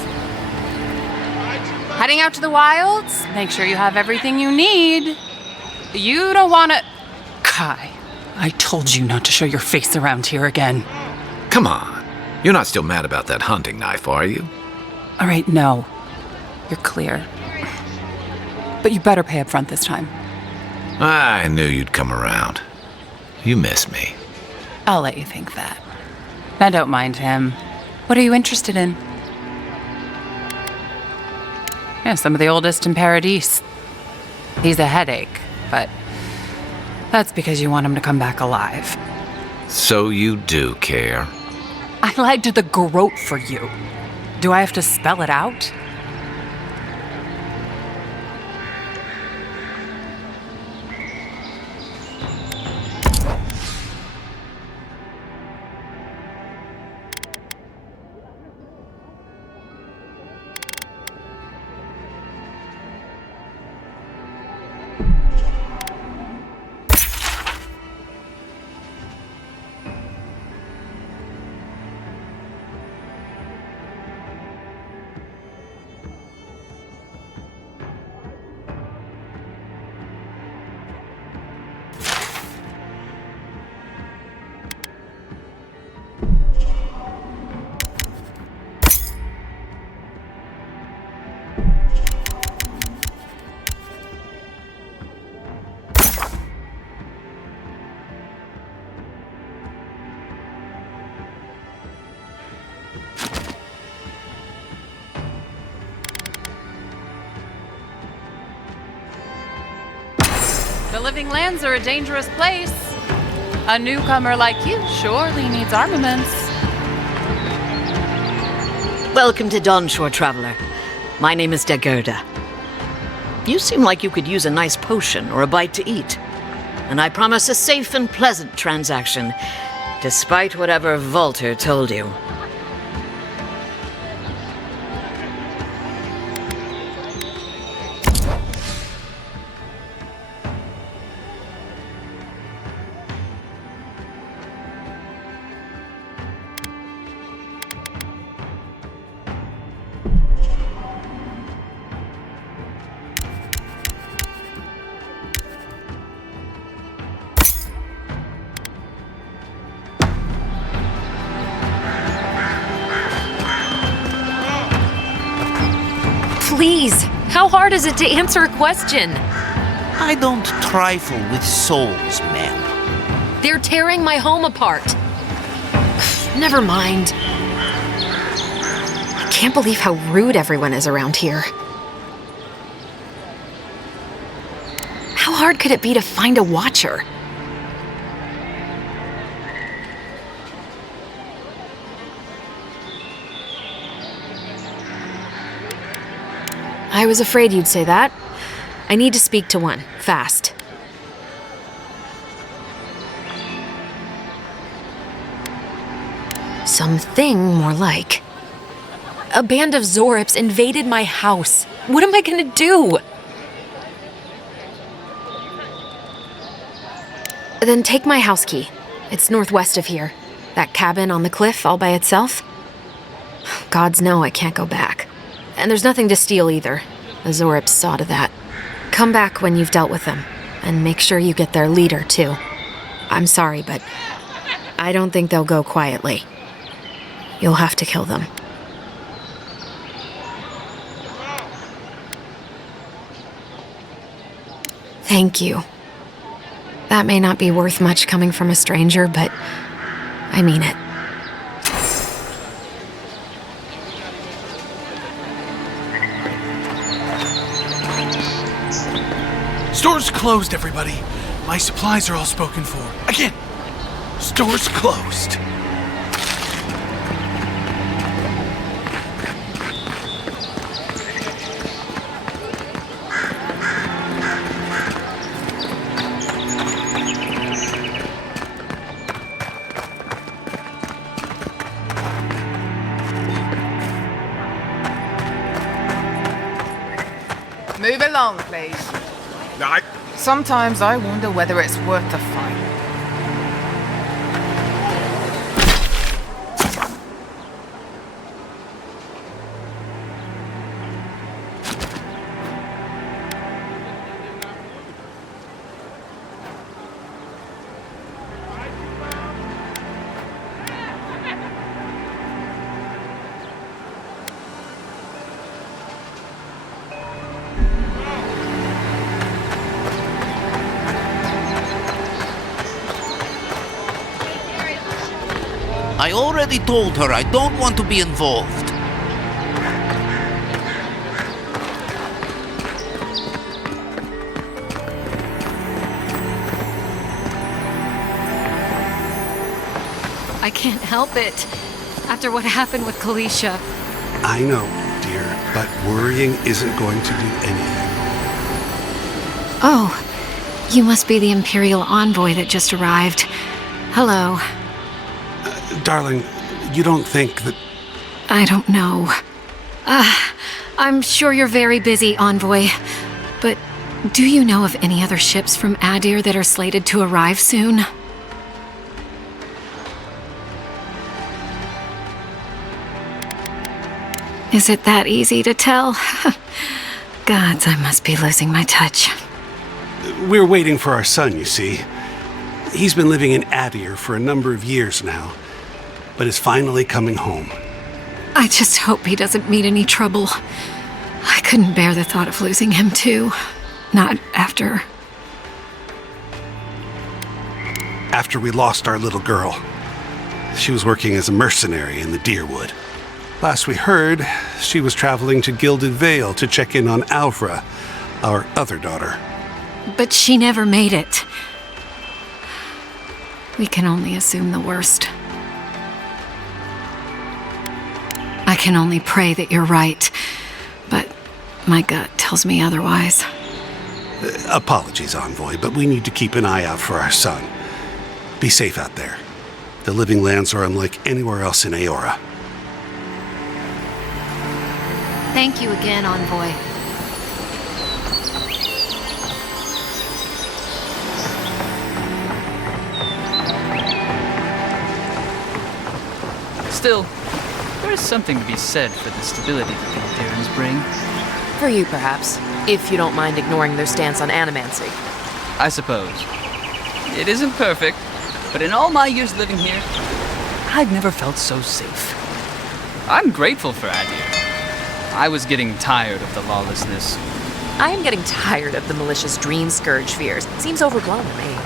Heading out to the wilds? Make sure you have everything you need. You don't want to... Kai, I told you not to show your face around here again. Come on. You're not still mad about that hunting knife, are you? All right, no. You're clear. But you better pay up front this time. I knew you'd come around. You miss me. I'll let you think that. Now don't mind him. What are you interested in? Yeah, some of the oldest in Paradise. He's a headache, but that's because you want him to come back alive. So you do care. I lied to the Garrote for you. Do I have to spell it out? The Living Lands are a dangerous place. A newcomer like you surely needs armaments. Welcome to Dawnshore, traveler. My name is Dagerda. You seem like you could use a nice potion or a bite to eat. And I promise a safe and pleasant transaction, despite whatever Volter told you. Please, how hard is it to answer a question? I don't trifle with souls, ma'am. They're tearing my home apart. Never mind. I can't believe how rude everyone is around here. How hard could it be to find a watcher? I was afraid you'd say that. I need to speak to one, fast. Something more like. A band of Zorips invaded my house. What am I gonna do? Then take my house key. It's northwest of here. That cabin on the cliff all by itself. Gods know I can't go back. And there's nothing to steal either. The Zorips saw to that. Come back when you've dealt with them. And make sure you get their leader, too. I'm sorry, but I don't think they'll go quietly. You'll have to kill them. Thank you. That may not be worth much coming from a stranger, but I mean it. Store's closed, everybody. My supplies are all spoken for. Again, store's closed. Move along, please. Sometimes I wonder whether it's worth the fight. I already told her I don't want to be involved. I can't help it. After what happened with Kalisha. I know, dear, but worrying isn't going to do anything. Oh, you must be the Imperial envoy that just arrived. Hello. Darling, you don't think that... I don't know. I'm sure you're very busy, envoy. But do you know of any other ships from Adir that are slated to arrive soon? Is it that easy to tell? Gods, I must be losing my touch. We're waiting for our son, you see. He's been living in Adir for a number of years now, but is finally coming home. I just hope he doesn't meet any trouble. I couldn't bear the thought of losing him, too. Not after... After we lost our little girl. She was working as a mercenary in the Deerwood. Last we heard, she was traveling to Gilded Vale to check in on Alvra, our other daughter. But she never made it. We can only assume the worst. I can only pray that you're right, but my gut tells me otherwise. Apologies, Envoy, but we need to keep an eye out for our son. Be safe out there. The Living Lands are unlike anywhere else in Aora. Thank you again, Envoy. Still, there is something to be said for the stability that the Adirans bring. For you, perhaps, if you don't mind ignoring their stance on animancy. I suppose. It isn't perfect, but in all my years living here, I've never felt so safe. I'm grateful for Adir. I was getting tired of the lawlessness. I am getting tired of the malicious dream scourge fears. It seems overblown to me.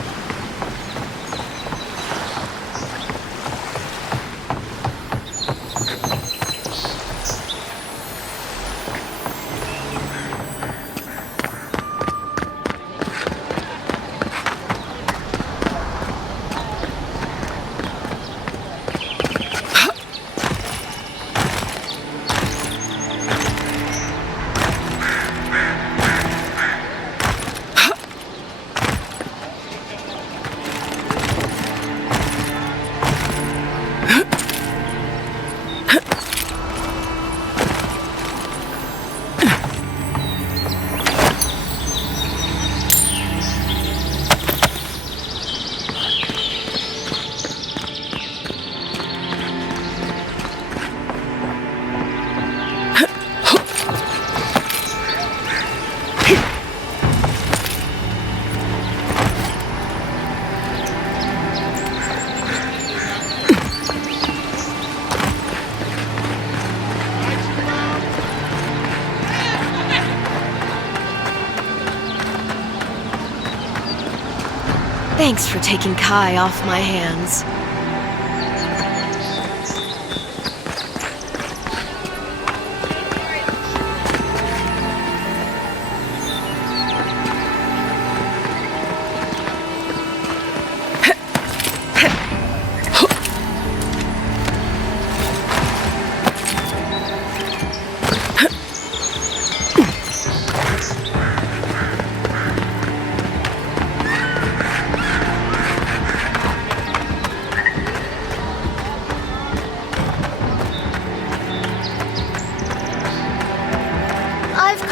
Thanks for taking Kai off my hands.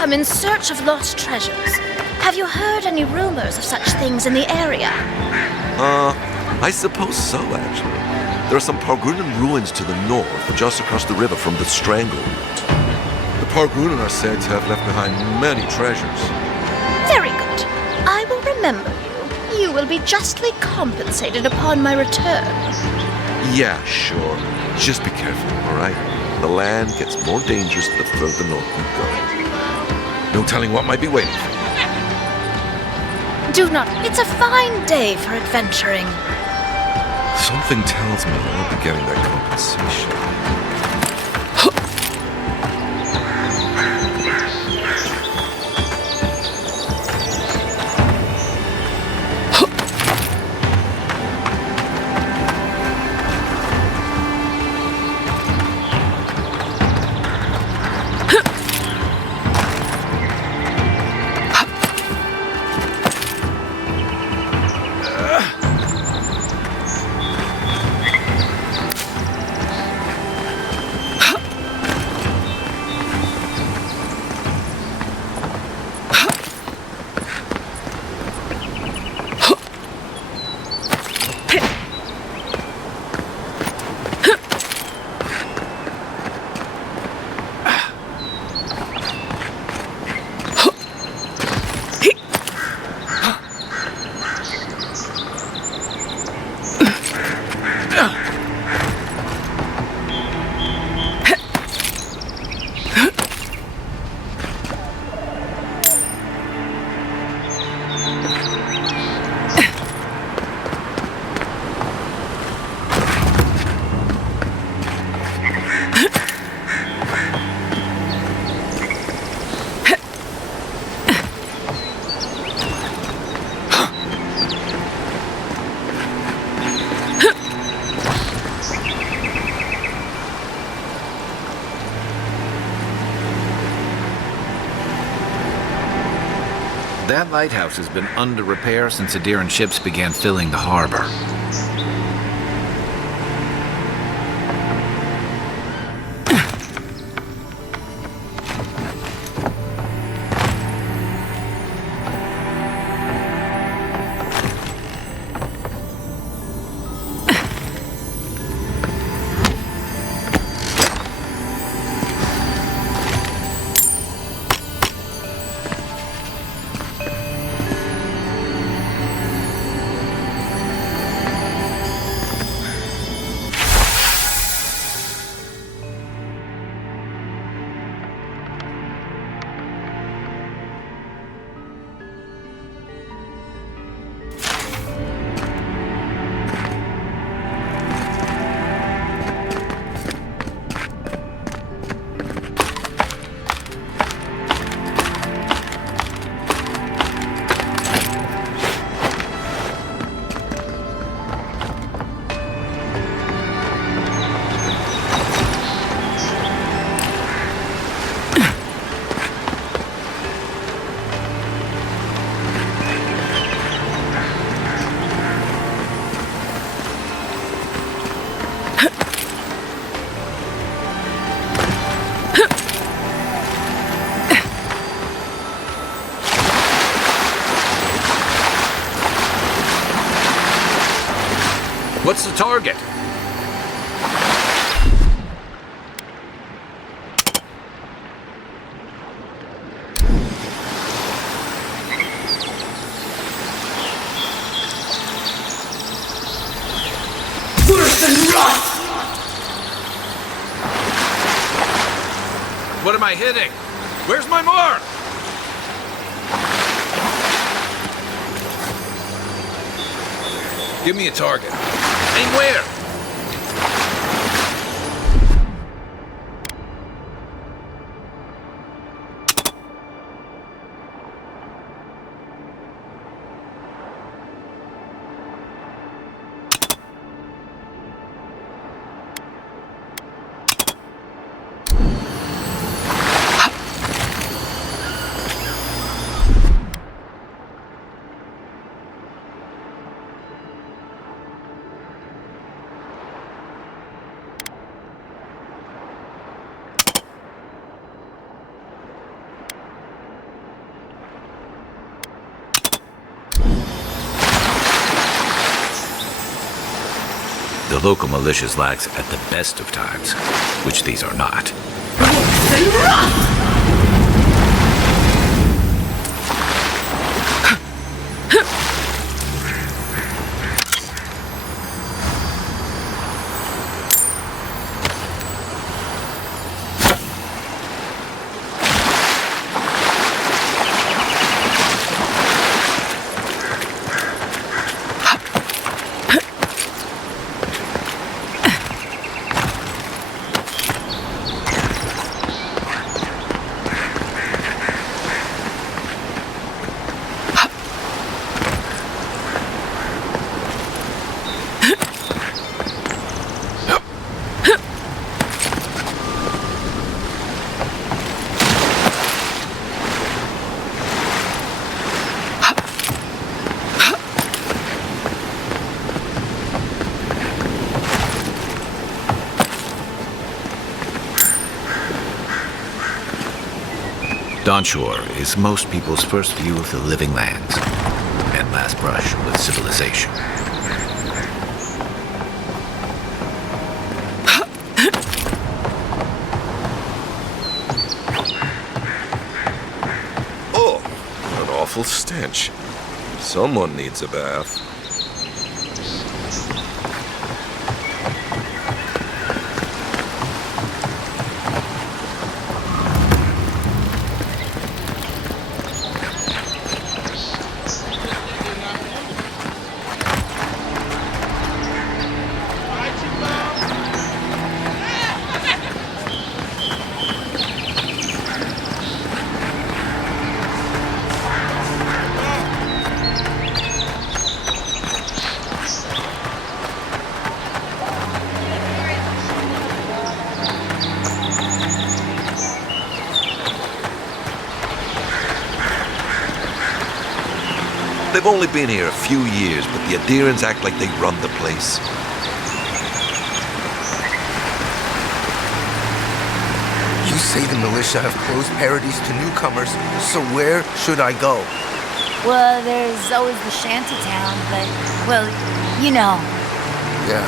I'm in search of lost treasures. Have you heard any rumors of such things in the area? I suppose so, actually. There are some Pargrunan ruins to the north, just across the river from the Strangle route. The Pargrunan are said to have left behind many treasures. Very good. I will remember you. You will be justly compensated upon my return. Yeah, sure. Just be careful, all right? The land gets more dangerous the further north you go. No telling what might be waiting for you. Do not. It's a fine day for adventuring. Something tells me I won't be getting that compensation. That lighthouse has been under repair since Adiran ships began filling the harbor. What's the target? Worse than rust! What am I hitting? Where's my mark? Give me a target. Aim where? The local militia's lax at the best of times, which these are not. Dawnshore is most people's first view of the living lands and last brush with civilization. Oh, an awful stench. Someone needs a bath. They've only been here a few years, but the Adherents act like they run the place. You say the militia have closed Paradise to newcomers, so where should I go? Well, there's always the shantytown, but, well, you know. Yeah,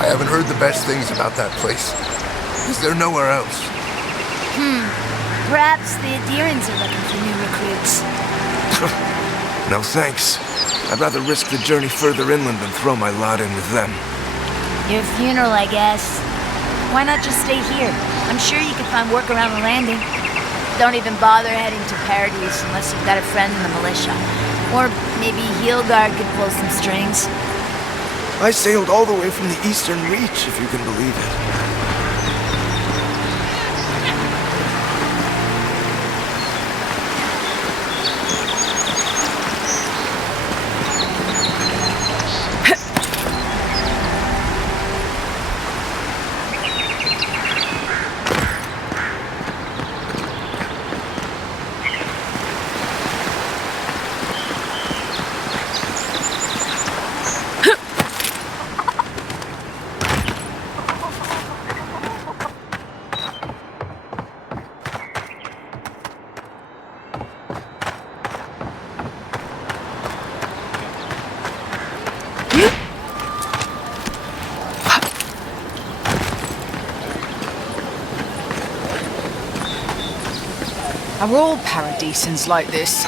I haven't heard the best things about that place. Is there nowhere else? Perhaps the Adherents are looking for new recruits. No thanks. I'd rather risk the journey further inland than throw my lot in with them. Your funeral, I guess. Why not just stay here? I'm sure you can find work around the landing. Don't even bother heading to Paradise unless you've got a friend in the militia. Or maybe Heelguard could pull some strings. I sailed all the way from the Eastern Reach, if you can believe it. Are all Paradisans like this?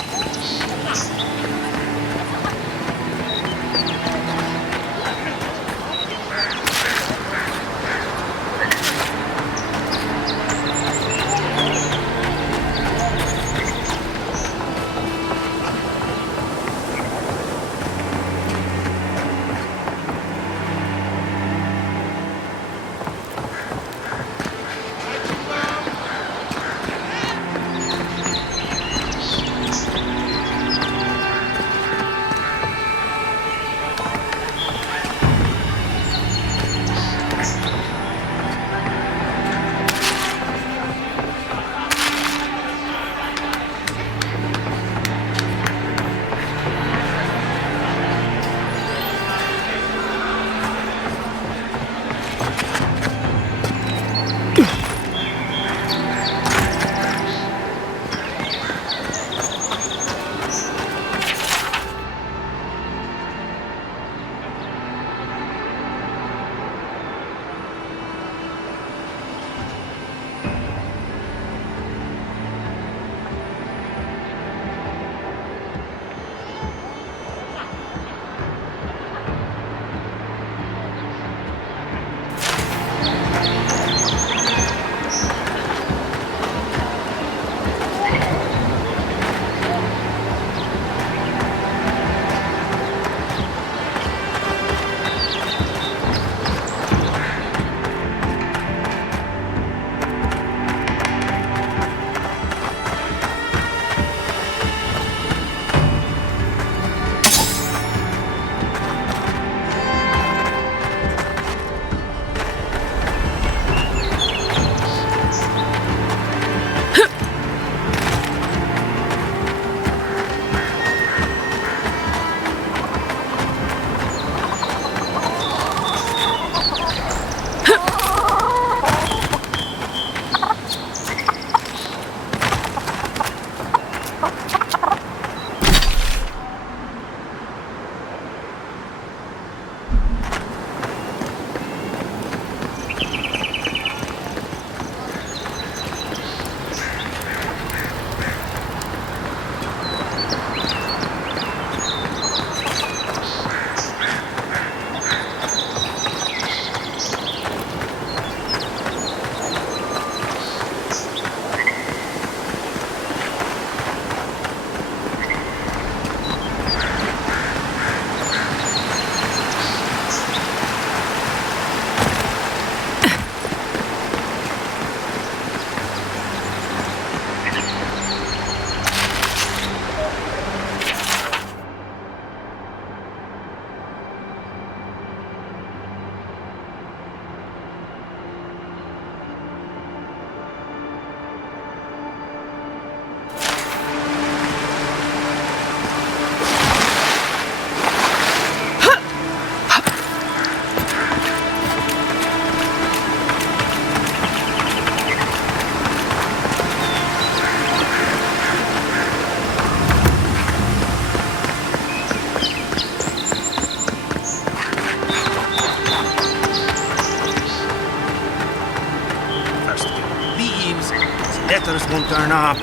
letters won't turn up.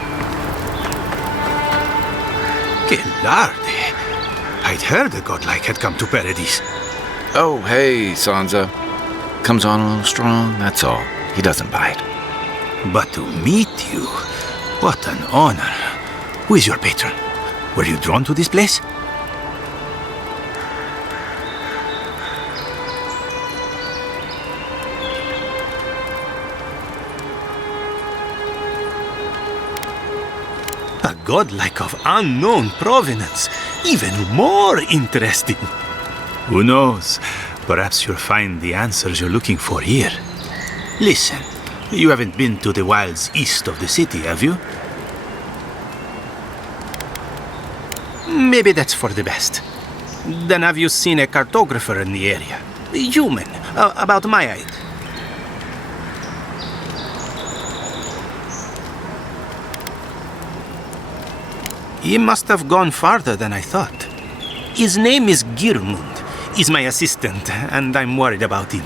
Que larde. I'd heard a godlike had come to Paradise. Oh, hey, Sansa. Comes on a little strong, that's all. He doesn't bite. But to meet you, what an honor. Who is your patron? Were you drawn to this place? A godlike of unknown provenance. Even more interesting. Who knows? Perhaps you'll find the answers you're looking for here. Listen, you haven't been to the wilds east of the city, have you? Maybe that's for the best. Then have you seen a cartographer in the area? Human, about my height. He must have gone farther than I thought. His name is Girmund. He's my assistant, and I'm worried about him.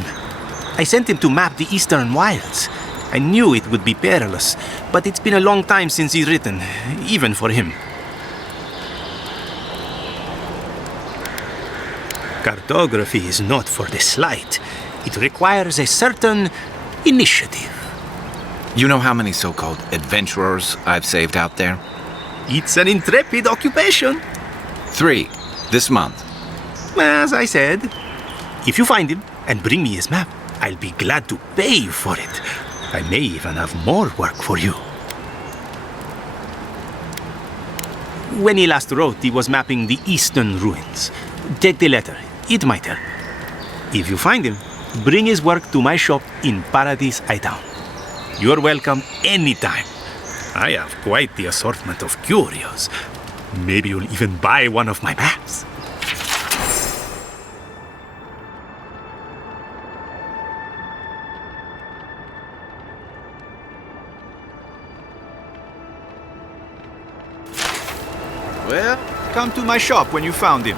I sent him to map the eastern wilds. I knew it would be perilous, but it's been a long time since he's written, even for him. Cartography is not for the slight. It requires a certain initiative. You know how many so-called adventurers I've saved out there? It's an intrepid occupation. 3, this month. As I said, if you find him and bring me his map, I'll be glad to pay you for it. I may even have more work for you. When he last wrote, he was mapping the eastern ruins. Take the letter. It might help. If you find him, bring his work to my shop in Paradise Hightown. You're welcome anytime. I have quite the assortment of curios. Maybe you'll even buy one of my maps. Well, come to my shop when you found him.